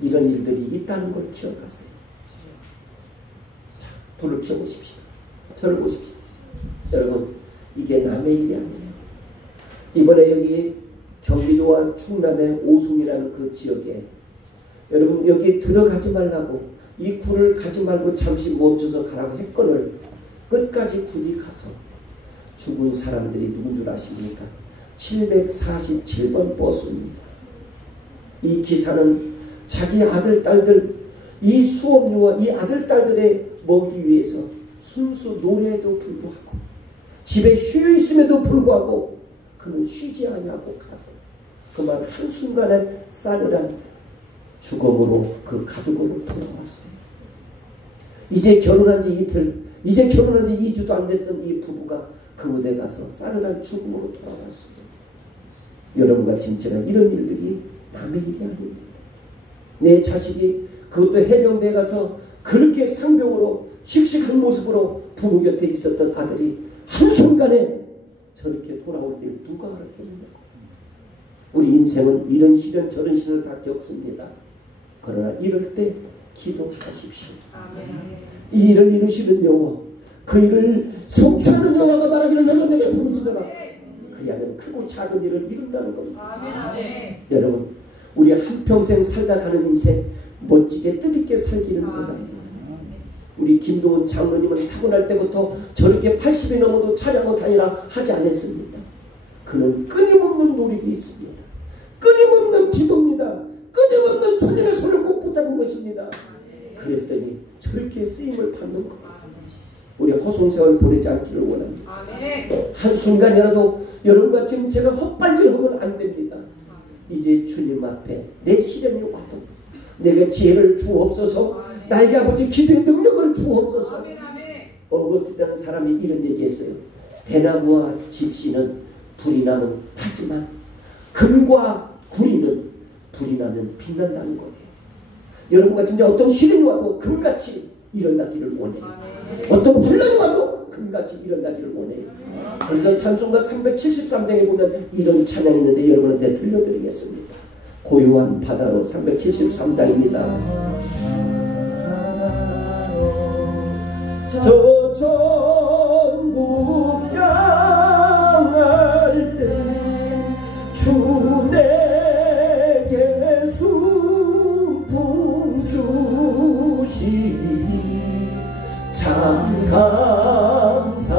이런 일들이 있다는 걸 기억하세요. 자, 불을 켜보십시오. 저를 보십시오. 여러분, 이게 남의 일이 아니에요. 이번에 여기 경기도와 충남의 오송이라는 그 지역에 여러분 여기 들어가지 말라고, 이 굴을 가지 말고 잠시 멈춰서 가라고 했건을 끝까지 굴이 가서 죽은 사람들이 누군 줄 아십니까? 747번 버스입니다. 이 기사는 자기 아들, 딸들, 이 수업료와 이 아들, 딸들의 먹기 위해서 순수 노래에도 불구하고 집에 쉬어 있음에도 불구하고 그는 쉬지 아니하고 가서 그만 한순간에 싸늘한 죽음으로 그 가족으로 돌아왔어요. 이제 결혼한 지 이틀, 이제 결혼한 지 2주도 안 됐던 이 부부가 그 무대에 가서 싸늘한 죽음으로 돌아왔어요. 여러분과 진짜가 이런 일들이 남의 일이 아닙니다. 내 자식이 그것도 해병대에 가서 그렇게 상병으로 씩씩한 모습으로 부모 곁에 있었던 아들이 한순간에 저렇게 돌아올 때 누가 알았겠느냐고. 우리 인생은 이런 시련 저런 시련을 다 겪습니다. 그러나 이럴 때 기도하십시오. 이 일을 이루시는 여호와, 그 일을 성취하는 여호와가 말하기를 너는 내게 부르짖어라. 그리하면 크고 작은 일을 이룬다는 겁니다. 여러분, 우리 한평생 살다 가는 인생 멋지게 뜻있게 살기를 원합니다. 우리 김동훈 장로님은 타고날 때부터 저렇게 80이 넘어도 차량으로 다니라 하지 않았습니다. 그는 끊임없는 노력이 있습니다. 끊임없는 기도입니다. 끊임없는 주님의 손을 꼭 붙잡은 것입니다. 그랬더니 저렇게 쓰임을 받는 것. 우리 허송세월 보내지 않기를 원합니다. 한순간이라도 여러분과 지금 제가 헛발질하면 안 됩니다. 이제 주님 앞에 내 시련이 와도 내게 지혜를 주옵소서, 나에게 아버지 기도의 능력을 주옵소서. 어거스트라는 사람이 이런 얘기했어요. 대나무와 집시는 불이 나면 타지만 금과 구리는 불이 나면 빛난다는 거예요. 여러분과 진짜 어떤 시련이 와도 금같이 일어나기를 원해요. 어떤 혼란이 와도 금같이 일어나기를 원해요. 그래서 찬송가 373장에 보면 이런 찬양이 있는데 여러분한테 들려드리겠습니다. 고요한 바다로 373장입니다. 저 천국 향할 때 주 내게 순풍 주시니 참 감사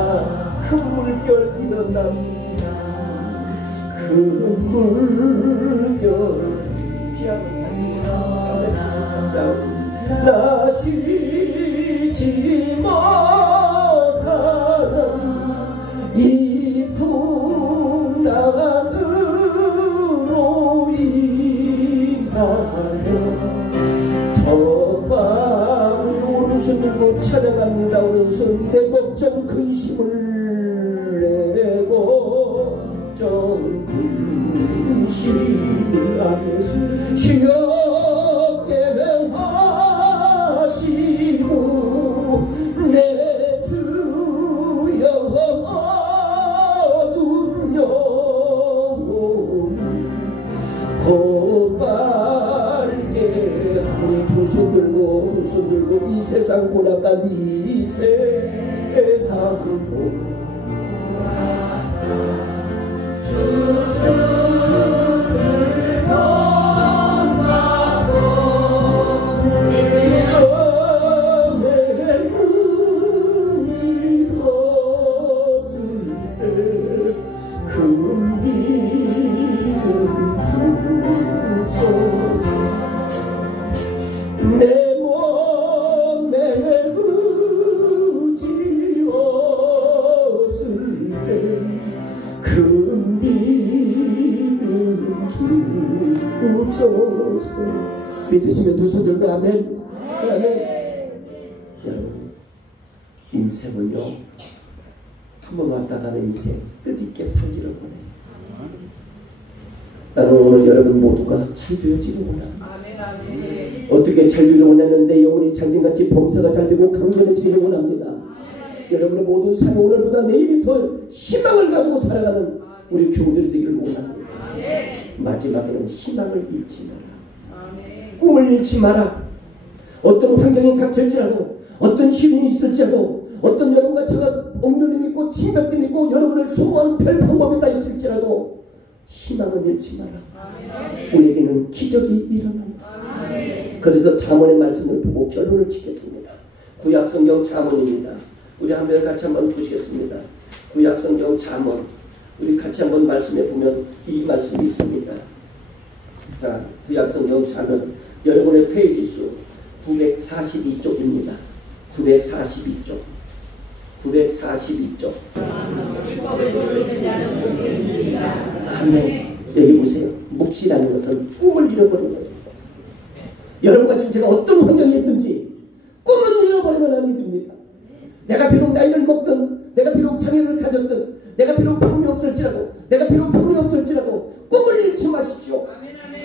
큰 물결 일어납니다. 큰 물결 피아노 373장 나시지 못하는 이 풍랑으로 인하여 더 많이 오른손 들고 찬양합니다. 오른손 내 걱정 근심을 내고 걱정 근심을 안에서 주여 계획하시고 내 주여 두려움 고발게 우리 두 손 들고 이 세상 고난간 이 세상으로 내 몸에 의지었을 때 그 믿음 주옵소서. 믿으시면 두 손 들고 아멘. 아멘. 여러분 인생은요 한 번 왔다 가는 인생 뜻있게 살기를 원해요. 나는 오늘 여러분 모두가 잘 되어지길 원합니다. 어떻게 잘 되기를 원하는 내 영혼이 장님같이 범사가 잘 되고 강건해지기를 원합니다. 여러분의 모든 삶이 오늘보다 내일이 더 희망을 가지고 살아가는 우리 교우들이 되기를 원합니다. 마지막에는 희망을 잃지 마라. 꿈을 잃지 마라. 어떤 환경이 닥칠지라도 어떤 시련이 있을지라도 어떤 여러분과 제가 억눌림 있고 침뱉림 있고 여러분을 수고한 별 방법이 다 있을지라도 희망을 잃지 마라. 우리에게는 기적이 일어난다. 그래서 잠언의 말씀을 보고 결론을 짓겠습니다. 구약성경 잠언입니다. 우리 한번 같이 한번 보시겠습니다. 구약성경 잠언 우리 같이 한번 말씀해 보면 이 말씀이 있습니다. 자, 구약성경 잠언 여러분의 페이지 수 942쪽입니다. 942쪽 942쪽 아멘. 여기 보세요. 묵시라는 것은 꿈을 잃어버린 거예요. 여러분과 지금 제가 어떤 환경에 있든지 꿈은 잃어버리면 안 됩니다. 내가 비록 나이를 먹든 내가 비록 장애를 가졌든 내가 비록 병이 없을지라도 내가 비록 돈이 없을지라도 꿈을 잃지 마십시오.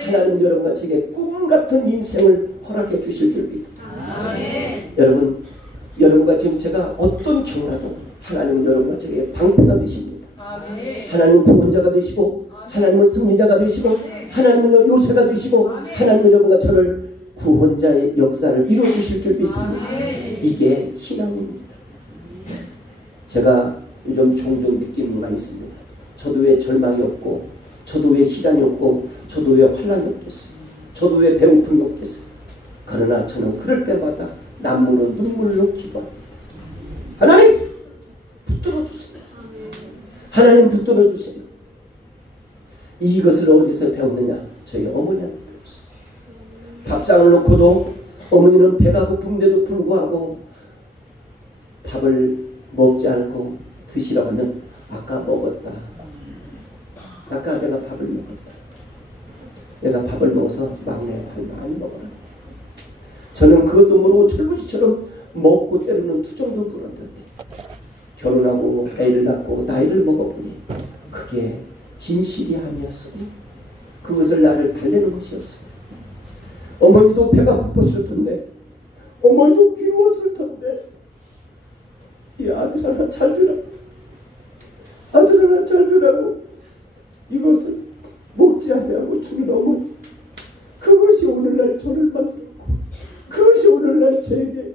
하나님 여러분과 제게 꿈 같은 인생을 허락해 주실 줄 믿습니다. 여러분과 지금 제가 어떤 경우라도 하나님은 여러분과 제게 방패가 되십니다. 하나님은 구원자가 되시고 하나님은 승리자가 되시고 하나님은 요새가 되시고 하나님은 여러분과 저를 구원자의 역사를 이루어주실 줄 믿습니다. 이게 신앙입니다. 제가 요즘 종종 느끼는 게 있습니다. 저도 왜 절망이 없고 저도 왜 시간이 없고 저도 왜 환난이 없겠어요. 저도 왜 배고픔이 없겠어요. 그러나 저는 그럴 때마다 남무는 눈물로 기도합니다. 하나님 붙들어 주세요. 하나님 붙들어 주세요. 이것을 어디서 배웠느냐? 저희 어머니한테 배웠어요. 밥상을 놓고도 어머니는 배가 고픈데도 불구하고 밥을 먹지 않고 드시라고 하면 아까 먹었다. 아까 내가 밥을 먹었다. 내가 밥을 먹어서 막내 밥 많이 먹어라. 저는 그것도 모르고 철부지처럼 먹고 때로는 투정도 부렸는데 결혼하고 애를 낳고 나이를 먹어보니 그게 진실이 아니었어요. 그것을 나를 달래는 것이었어요. 어머니도 배가 고팠을 텐데, 어머니도 귀여웠을 텐데, 이 아들 하나 잘 두라고, 아들 하나 잘 두라고 이것을 먹지 아니하고 죽은 어머니, 그것이 오늘날 저를 만들었고, 그것이 오늘날 저에게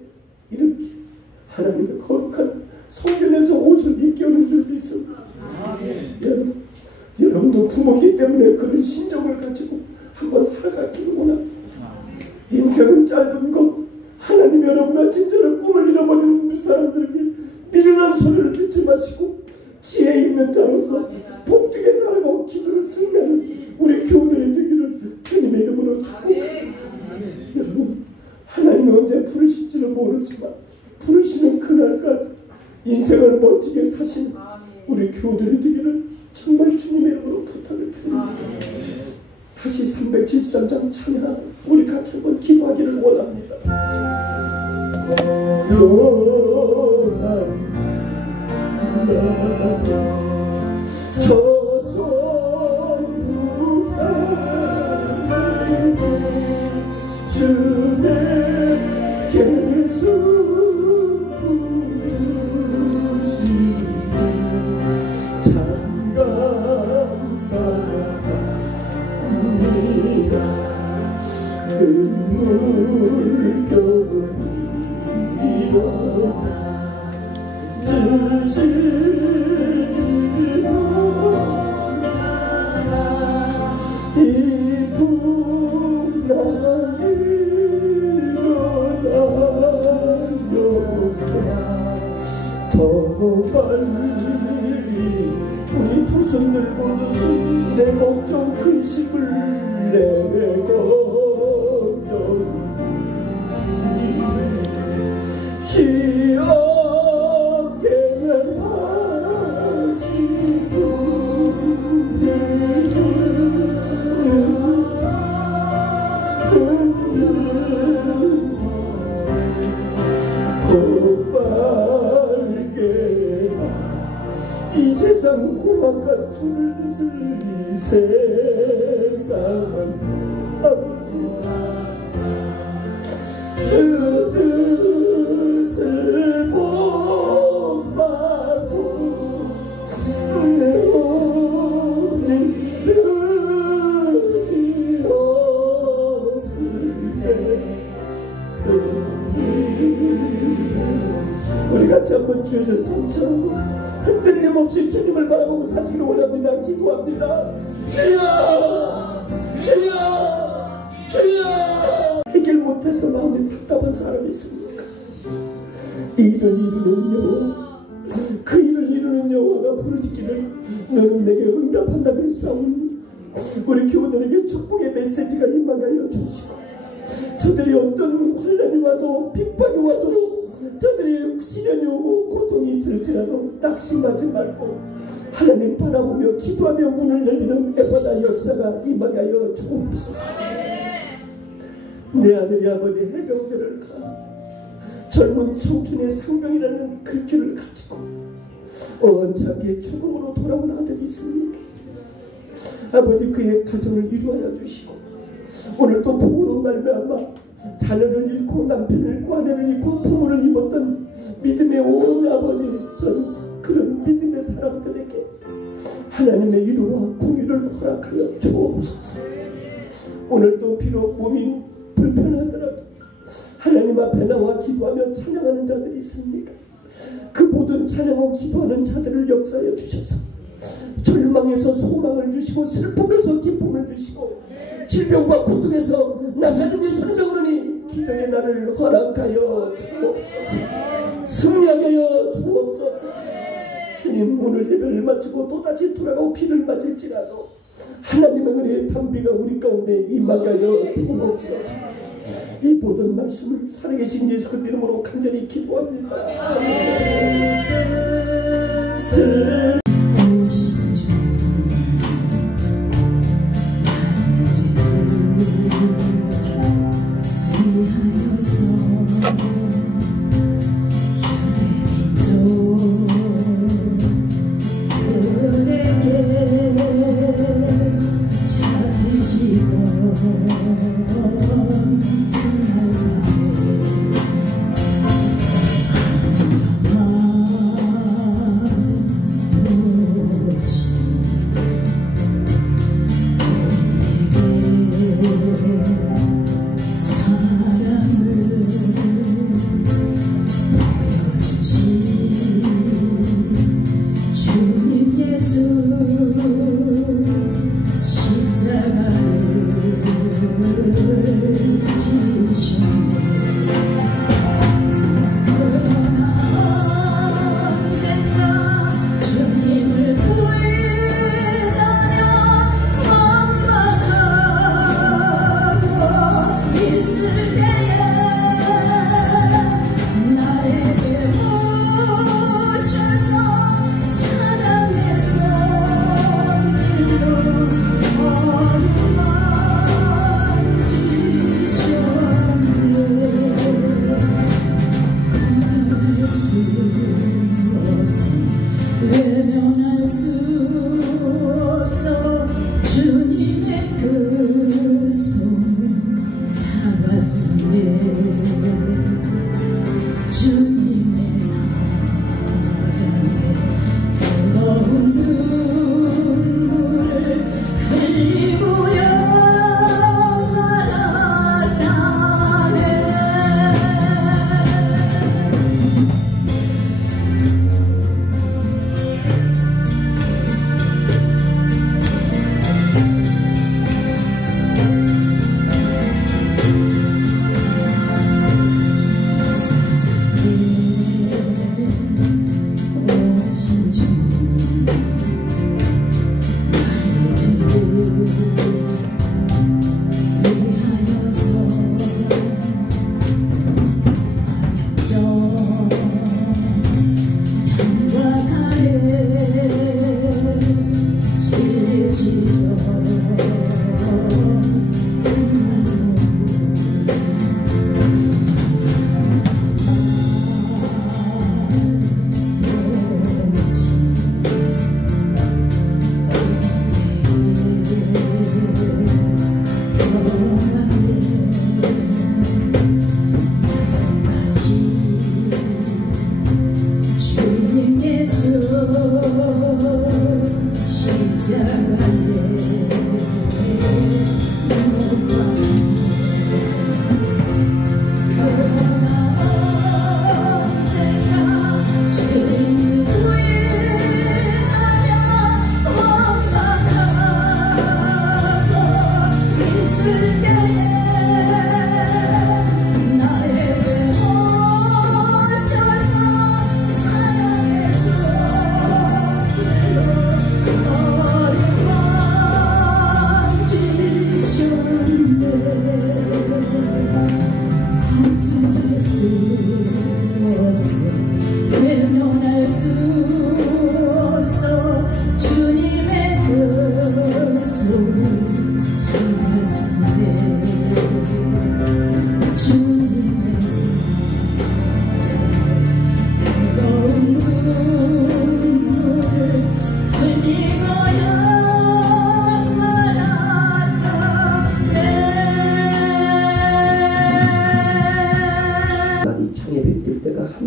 이렇게 하나님의 거룩한 성전에서 옷을 입게 하는 줄 믿습니다. 여러분도 부모이기 때문에 그런 심정을 가지고 한번 살아가기를 원합니다. 인생은 짧은 것, 하나님 여러분과 진짜로 꿈을 잃어버리는 사람들에게 미련한 소리를 듣지 마시고 지혜 있는 자로서 복되게 살아가고 기도를 승리하는 우리 교우들이 되기를 주님의 이름으로 축복합니다. 여러분, 하나님은 언제 부르실지는 모르지만 부르시는 그날까지 인생을 멋지게 사시는 우리 교우들이 되기를 정말 주님의 이름으로 부탁을 드립니다. 다시 373장 찬양 우리 같이 한번 기도하기를 원합니다. 저 전부 주의 계수 부르시 참 감사합니다. 그 물결이 주시지 이 풍랑이 더 빨리 우리 두 손 들고 내 걱정 근심을 내 걱정 시험게 하시고 이 세상 고막과 줄을 드슬 이 세상은 아버지 주 뜻을 못 받고 내 오니 늦지었을 때 우리 같이 한번 주여 삼처럼 흔들림 없이 주님을 바라보고 사시기를 원합니다. 기도합니다. 주여! 주여! 주여! 해결 못해서 마음이 답답한 사람이 있습니까? 이 일을 이루는 여호와, 그 일을 이루는 여호와가 부르짖기를 너는 내게 응답한다고 했사오니 우리 교우들에게 축복의 메시지가 임하여 주시고 저들이 어떤 환난이 와도 핍박이 와도 저들이 시련이 오고 고통이 있을지라도 낙심하지 말고 하나님 바라보며 기도하며 문을 열리는 에바다 역사가 임하여 주옵소서. 내 아들이 아버지 해병대를 가 젊은 청춘의 상병이라는 글귀를 가지고 언짢게 죽음으로 돌아온 아들이 있습니다. 아버지 그의 가정을 위로하여 주시고 오늘 또 복으로 말미암아 자녀를 잃고 남편을 잃고 아내를 잃고 부모를 입었던 믿음의 온 아버지 저는 그런 믿음의 사람들에게 하나님의 위로와 궁유를 허락하여 주옵소서. 오늘도 비록 몸이 불편하더라도 하나님 앞에 나와 기도하며 찬양하는 자들이 있습니까? 그 모든 찬양하고 기도하는 자들을 역사하여 주셔서 절망에서 소망을 주시고 슬픔에서 기쁨을 주시고 질병과 고통에서 나사렛의 소리명으로니 기적의 날을 허락하여 주옵소서. 승리하게 하여 주옵소서. 주님 오늘 예배를 마치고 또다시 돌아가고 비를 맞을지라도 하나님의 은혜의 담비가 우리 가운데 임하게 하여 주옵소서. 이 모든 말씀을 살아계신 예수 그리스도 이름으로 간절히 기도합니다. 잡으시고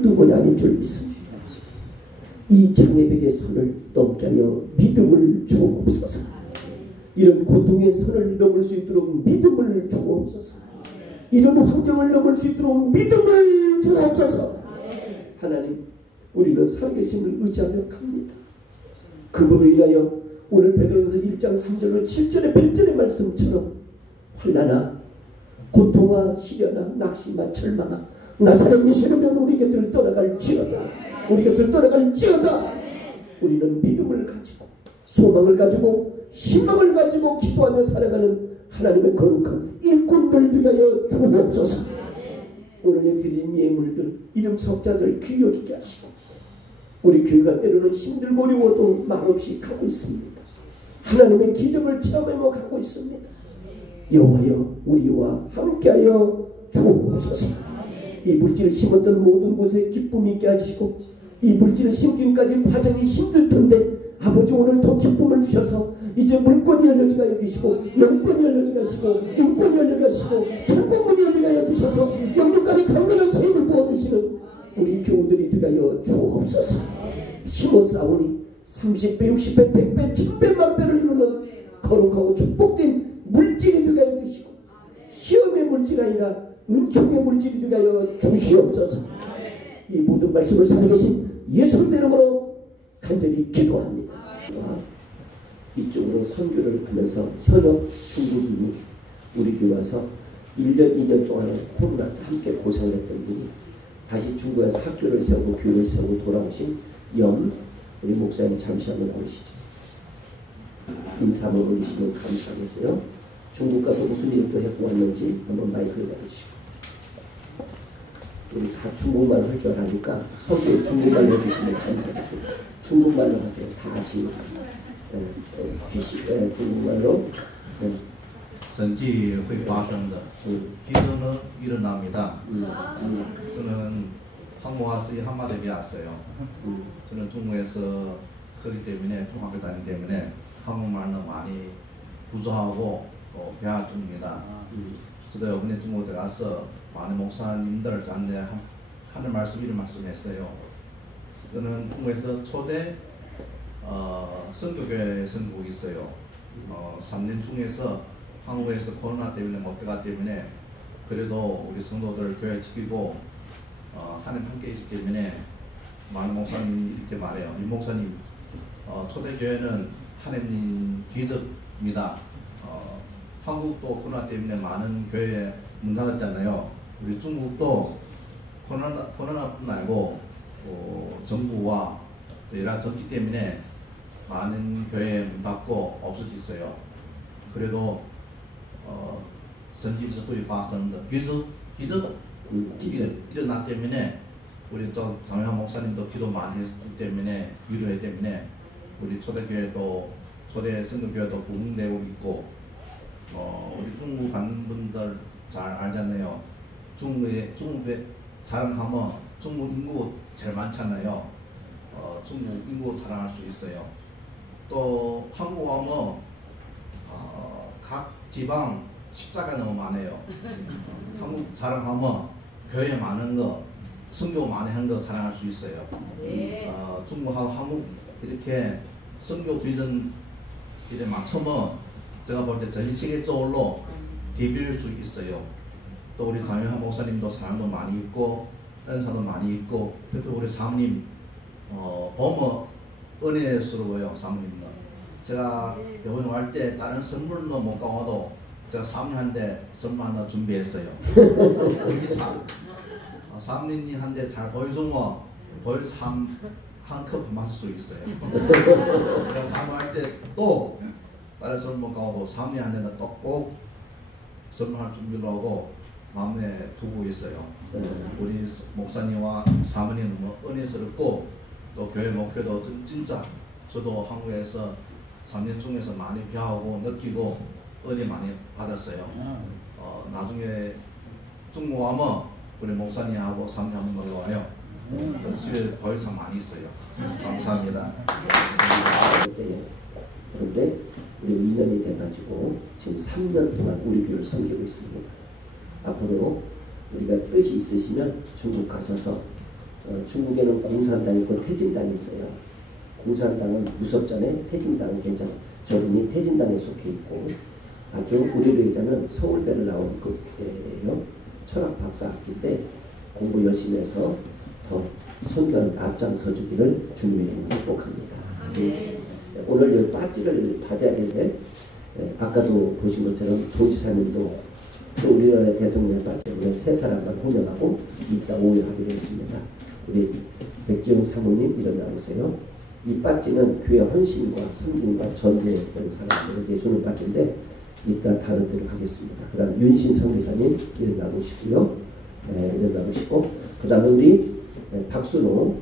한두 번이 아닌 줄 믿습니다. 이 장애백의 선을 넘게 하여 믿음을 주옵소서. 이런 고통의 선을 넘을 수 있도록 믿음을 주옵소서. 이런 환경을 넘을 수 있도록 믿음을 주옵소서. 하나님, 우리는 살아계심을 의지하며 갑니다. 그분을 위하여 오늘 베드로전서 1장 3절로 7절의 8절의 말씀처럼 환난아 고통아 시련아 낙심아 절망아 나사렛 예수의 이름으로 우리 곁을 떠나갈지어다. 우리 곁을 떠나갈지어다. 우리는 믿음을 가지고 소망을 가지고 희망을 가지고 기도하며 살아가는 하나님의 거룩한 일꾼들 위하여 주옵소서. 오늘 드린 예물들 이름 석자들 귀히 여기게 하시고 우리 교회가 때로는 힘들고 어려워도 말없이 가고 있습니다. 하나님의 기적을 체험하며 가고 있습니다. 여호와여 우리와 함께하여 주옵소서. 이 물질을 심었던 모든 곳에 기쁨이 있게 하시고 이 물질을 심기까지 과정이 힘들 텐데 아버지 오늘 더 기쁨을 주셔서 이제 물권이 열려지게 해주시고 영권이 열려지게 하시고 인권이 열려지게 하시고 천국문이 열리게 해주셔서 영육간에 강건한 세임을 부어주시는 우리 교우들이 되어 주옵소서. 힘없사오니 30배 60배 100배 1000배 만배를 이루는 거룩하고 축복된 물질이 되게 해주시고 시험의 물질이 아니라 은총의 물질이 되게 하여 주시옵소서. 이 모든 말씀을 살아계신 예수의 이름으로 간절히 기도합니다. 이쪽으로 선교를 하면서 현역 중국인이 우리 교회 와서 1년 2년 동안 코로나 때 함께 고생을 했던 분이 다시 중국에서 학교를 세우고 교회를 세우고 돌아오신 우리 목사님 잠시 한번 보시죠. 인사 한번 올리시면 감사하겠어요. 중국 가서 무슨 일을 또 해고 왔는지 한번 마이크를 받으시고. 우리 다 중국말로 할 줄 아니까 서두에 중국말로 해주시면 감사하겠습니다. 중국말로 하세요. 다 같이 중국말로 神迹会发生的，기적은 일어납니다. 저는 한국와서 한마디 배웠어요. 저는 중국에서 크기 때문에 중학교 다니기 때문에 한국말은 많이 부족하고 또 배워 중입니다. 저도 이번에 중국에 가서 많은 목사님들 저한테 하는 말씀 이런 말씀했어요. 저는 중국에서 초대 선교교회 선교국이 있어요. 3년 중에서 한국에서 코로나 때문에 못 들어가기 때문에 그래도 우리 성도들 교회 지키고 하나님 함께 있기 때문에 많은 목사님이 이렇게 말해요. 이 목사님 초대교회는 하나님 기적입니다. 한국도 코로나 때문에 많은 교회에 문 닫았잖아요. 우리 중국도 코로나뿐 아니고 정부와 여러 정치 때문에 많은 교회에 문 닫고 없어졌어요. 그래도 神迹是会发生的. 기적 일어났기 때문에 우리 장영환 목사님도 기도 많이 했기 때문에 위로했기 때문에 우리 초대교회도 초대 선교교회도 부흥되고 있고 우리 중국 가는 분들 잘 알잖아요. 중국에 자랑하면 중국 인구 제일 많잖아요. 중국 인구 자랑할 수 있어요. 또 한국 하면 각 지방 십자가 너무 많아요. 한국 자랑하면 교회 많은 거, 선교 많이 한 거 자랑할 수 있어요. 중국하고 한국 이렇게 선교 비전 이렇게 맞추면 제가 볼 때 전 세계적으로 데뷔할 수 있어요. 또 우리 장영환 목사님도 사랑도 많이 있고 은사도 많이 있고 특히 우리 사모님 보면 은혜스러워요. 사모님은 제가 여행 갈 때 다른 선물도 못 가도 제가 사모님한테 선물 하나 준비했어요. 사모님한테 잘 보여주면 벌써 한 컵 마실 수 있어요. 제가 방문할 때 또 다른 선물 못 가도 사모님한테 또 꼭 선물할 준비를 하고 마음에 두고 있어요. 우리 목사님과 사모님 너무 은혜스럽고 또 교회 목회도 진짜 저도 한국에서 3년 중에서 많이 배우고 느끼고 은혜 많이 받았어요. 나중에 중국 와면 우리 목사님하고 사모님 한번 놀러 와요. 집에 벌써 많이 있어요. 감사합니다. 그런데 우리 2년이 돼가지고 지금 3년 동안 우리 교회를 섬기고 있습니다. 앞으로 우리가 뜻이 있으시면 중국 가셔서 중국에는 공산당이 있고 태진당이 있어요. 공산당은 무섭잖아요. 태진당은 괜찮아. 저분이 태진당에 속해 있고 아주 우리 레이자는 서울대를 나온 거예요. 철학 박사 학기 때 공부 열심히 해서 더 선교하는 앞장서 주기를 주님의 이름으로 축복합니다. 오늘 이 빠지를 받아야 되는데 아까도 보신 것처럼 도지사님도 또 우리나라 대통령 빠지를 세 사람만 호명하고 이따 오후에 하기로 했습니다. 우리 백지영 사모님 일어나보세요. 이 빠지는 교회 헌신과 섬김과 전도했던 사람들에게 주는 빠지인데 이따 다루도록 하겠습니다. 그 다음 윤신 선교사님 일어나보시고요. 일어나보시고 그 다음에 우리 박순호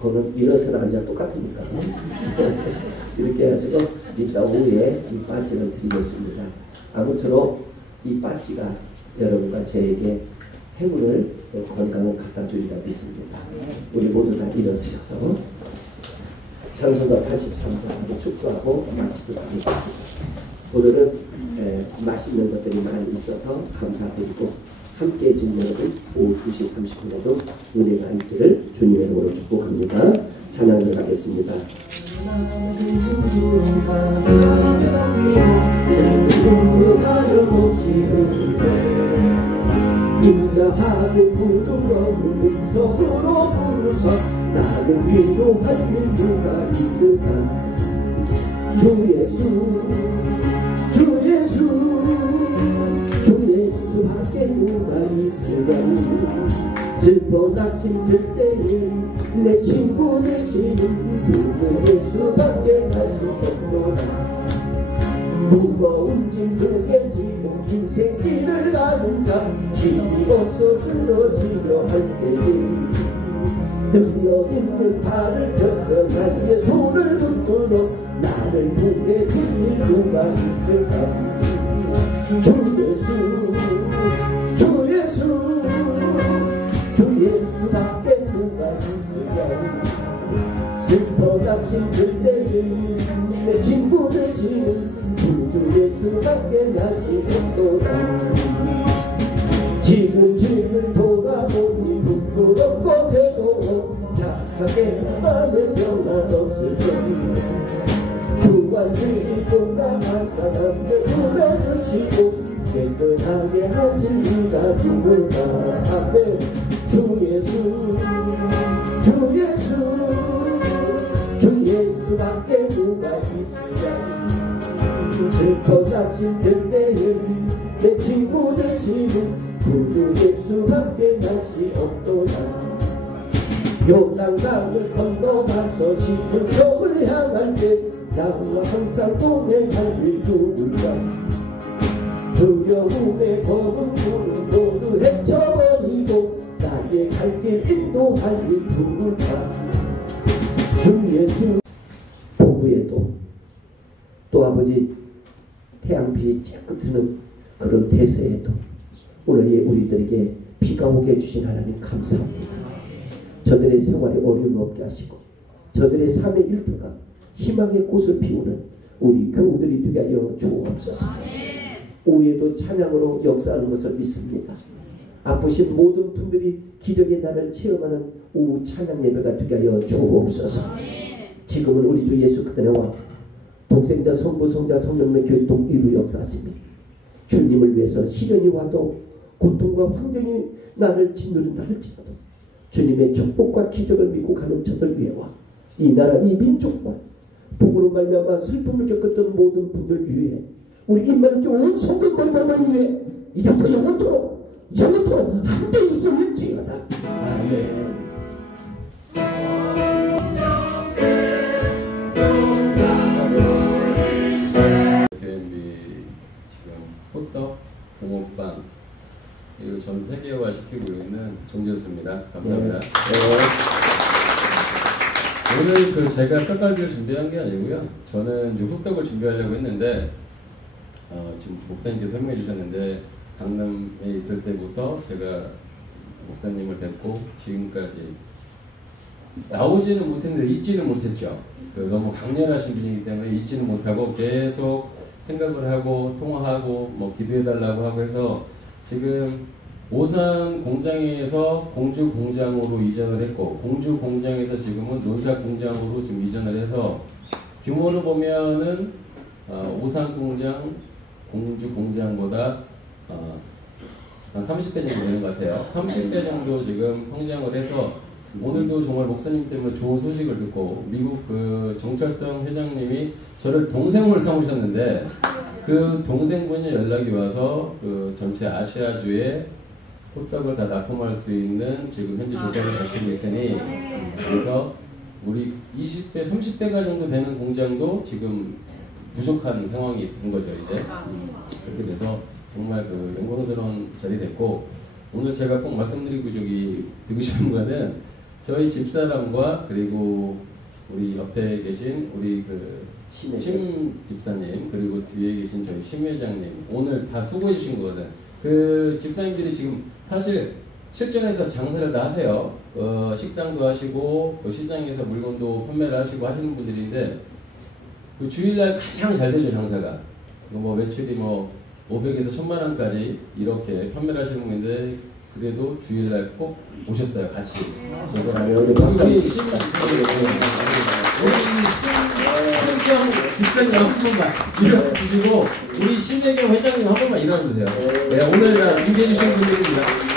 그거는 일어서나 앉아 똑같으니까 이렇게 해가지고 이따 오후에 이 빠지를 드리겠습니다. 아무쪼록 이 빠지가 여러분과 저에게 행운을 건강을 갖다 주리라 믿습니다. 우리 모두 다 일어서셔서 찬송가 83장으로 축도하고 마치도록 하겠습니다. 오늘은 맛있는 것들이 많이 있어서 감사드리고 함께해 준 여러분 오후 2시 30분에도 은혜가 있기를 주님의 이름으로 축복합니다. 찬양을 하겠습니다. 인자하고 부드러운 음성으로 부르서 나를 위로할 누가 있을까. 주 예수 주 예수 주 예수밖에 누가 있으랴. 슬퍼 다친들 때에 내 친구 되시는 주 예수밖에 다시 없노라. 무거운 짐들에 지고 인생길을 가는 자 힘이 없어 쓰러지려 할 때에 늘어있는 발을 펴서 나의 손을 붙들어 나를 물에 지닐 누가 있을까. 주 예수 주 예수 주 예수밖에 누가 있을까. 슬퍼 닥친 때에 내 친구 되시는 주 예수밖에 다시 없도다. 지금 주를 돌아보니 부끄럽고 되고 착하게 하는 변화없을 것이다. 주관을 떠나간 사람들 불러주시고 깨끗하게 하실 이가 누구나. 아멘. 주 예수 주 예수 주 예수밖에 누가 있으랴. 슬퍼 다친 그때는 내 친구 되시는 구주 예수밖에 다시 없도다. 요단강을 건너가서 깊은 속을 향할 때 나와 항상 동행할 일 누굴까. 두려움에 검은 불은 모두 헤쳐버리고 나의 갈 길 인도할 일 누굴까. 주 예수 폭우에도 또 아버지 태양빛이 쬐끗트는 그런 대세에도 오늘 우리들에게 비가 오게 해주신 하나님 감사합니다. 저들의 생활에 어려움 없게 하시고 저들의 삶의 일터가 희망의 꽃을 피우는 우리 교우들이 되게 하여 주옵소서. 오후에도 찬양으로 역사하는 것을 믿습니다. 아프신 모든 분들이 기적의 날을 체험하는 오후 찬양 예배가 되게 하여 주옵소서. 지금은 우리 주 예수 그리스도와 독생자 성부성자 성령의 교통 이루 역사하십니다. 주님을 위해서 시련이 와도 고통과 환경이 나를 짓누른다 할지라도 주님의 축복과 기적을 믿고 가는 저들 위해와 이 나라 이 민족과 복으로 말미암아 슬픔을 겪었던 모든 분들 위해 우리 임마는 온 성금머리만 위해 이제부터 영원토록 함께 있을지어다. 아멘. 호떡, 붕어빵 이거 전 세계화 시키고 있는 정재수입니다. 감사합니다. 오늘 제가 떡갈비를 준비한 게 아니고요. 저는 호떡을 준비하려고 했는데 지금 목사님께서 설명해 주셨는데 강남에 있을 때부터 제가 목사님을 뵙고 지금까지 나오지는 못했는데 잊지는 못했죠. 너무 강렬하신 분이기 때문에 잊지는 못하고 계속 생각을 하고 통화하고 뭐 기도해달라고 하고 해서 지금 오산 공장에서 공주 공장으로 이전을 했고 공주 공장에서 지금은 논사 공장으로 지금 이전을 해서 규모를 보면은 오산 공장, 공주 공장보다 한 30배 정도 되는 것 같아요. 30배 정도 지금 성장을 해서 오늘도 정말 목사님 때문에 좋은 소식을 듣고 미국 그 정철성 회장님이 저를 동생으로 삼으셨는데 그 동생분이 연락이 와서 그 전체 아시아주에 호떡을 다 납품할 수 있는 지금 현재 조건을 갖추고 있으니 그래서 우리 20배, 30배가 정도 되는 공장도 지금 부족한 상황이 된 거죠 이제. 그렇게 돼서 정말 그 영광스러운 자리 됐고 오늘 제가 꼭 말씀드리고 드리고 싶은 거는 저희 집사람과 그리고 우리 옆에 계신 우리 그 심 집사님 그리고 뒤에 계신 저희 심 회장님 오늘 다 수고해 주신 거거든. 그 집사님들이 지금 사실 실전에서 장사를 다 하세요. 식당도 하시고 그 시장에서 물건도 판매를 하시고 하시는 분들인데 그 주일날 가장 잘 되죠 장사가. 뭐 매출이 뭐 500에서 1000만 원까지 이렇게 판매를 하시는 분인데 그래도 주일날 꼭 오셨어요 같이. 그래서 우리 심 집사님 한 번만 일어나주시고 우리 심혜경 회장님 한 번만 일어나주세요. 네, 오늘 준비해 주신 분들입니다.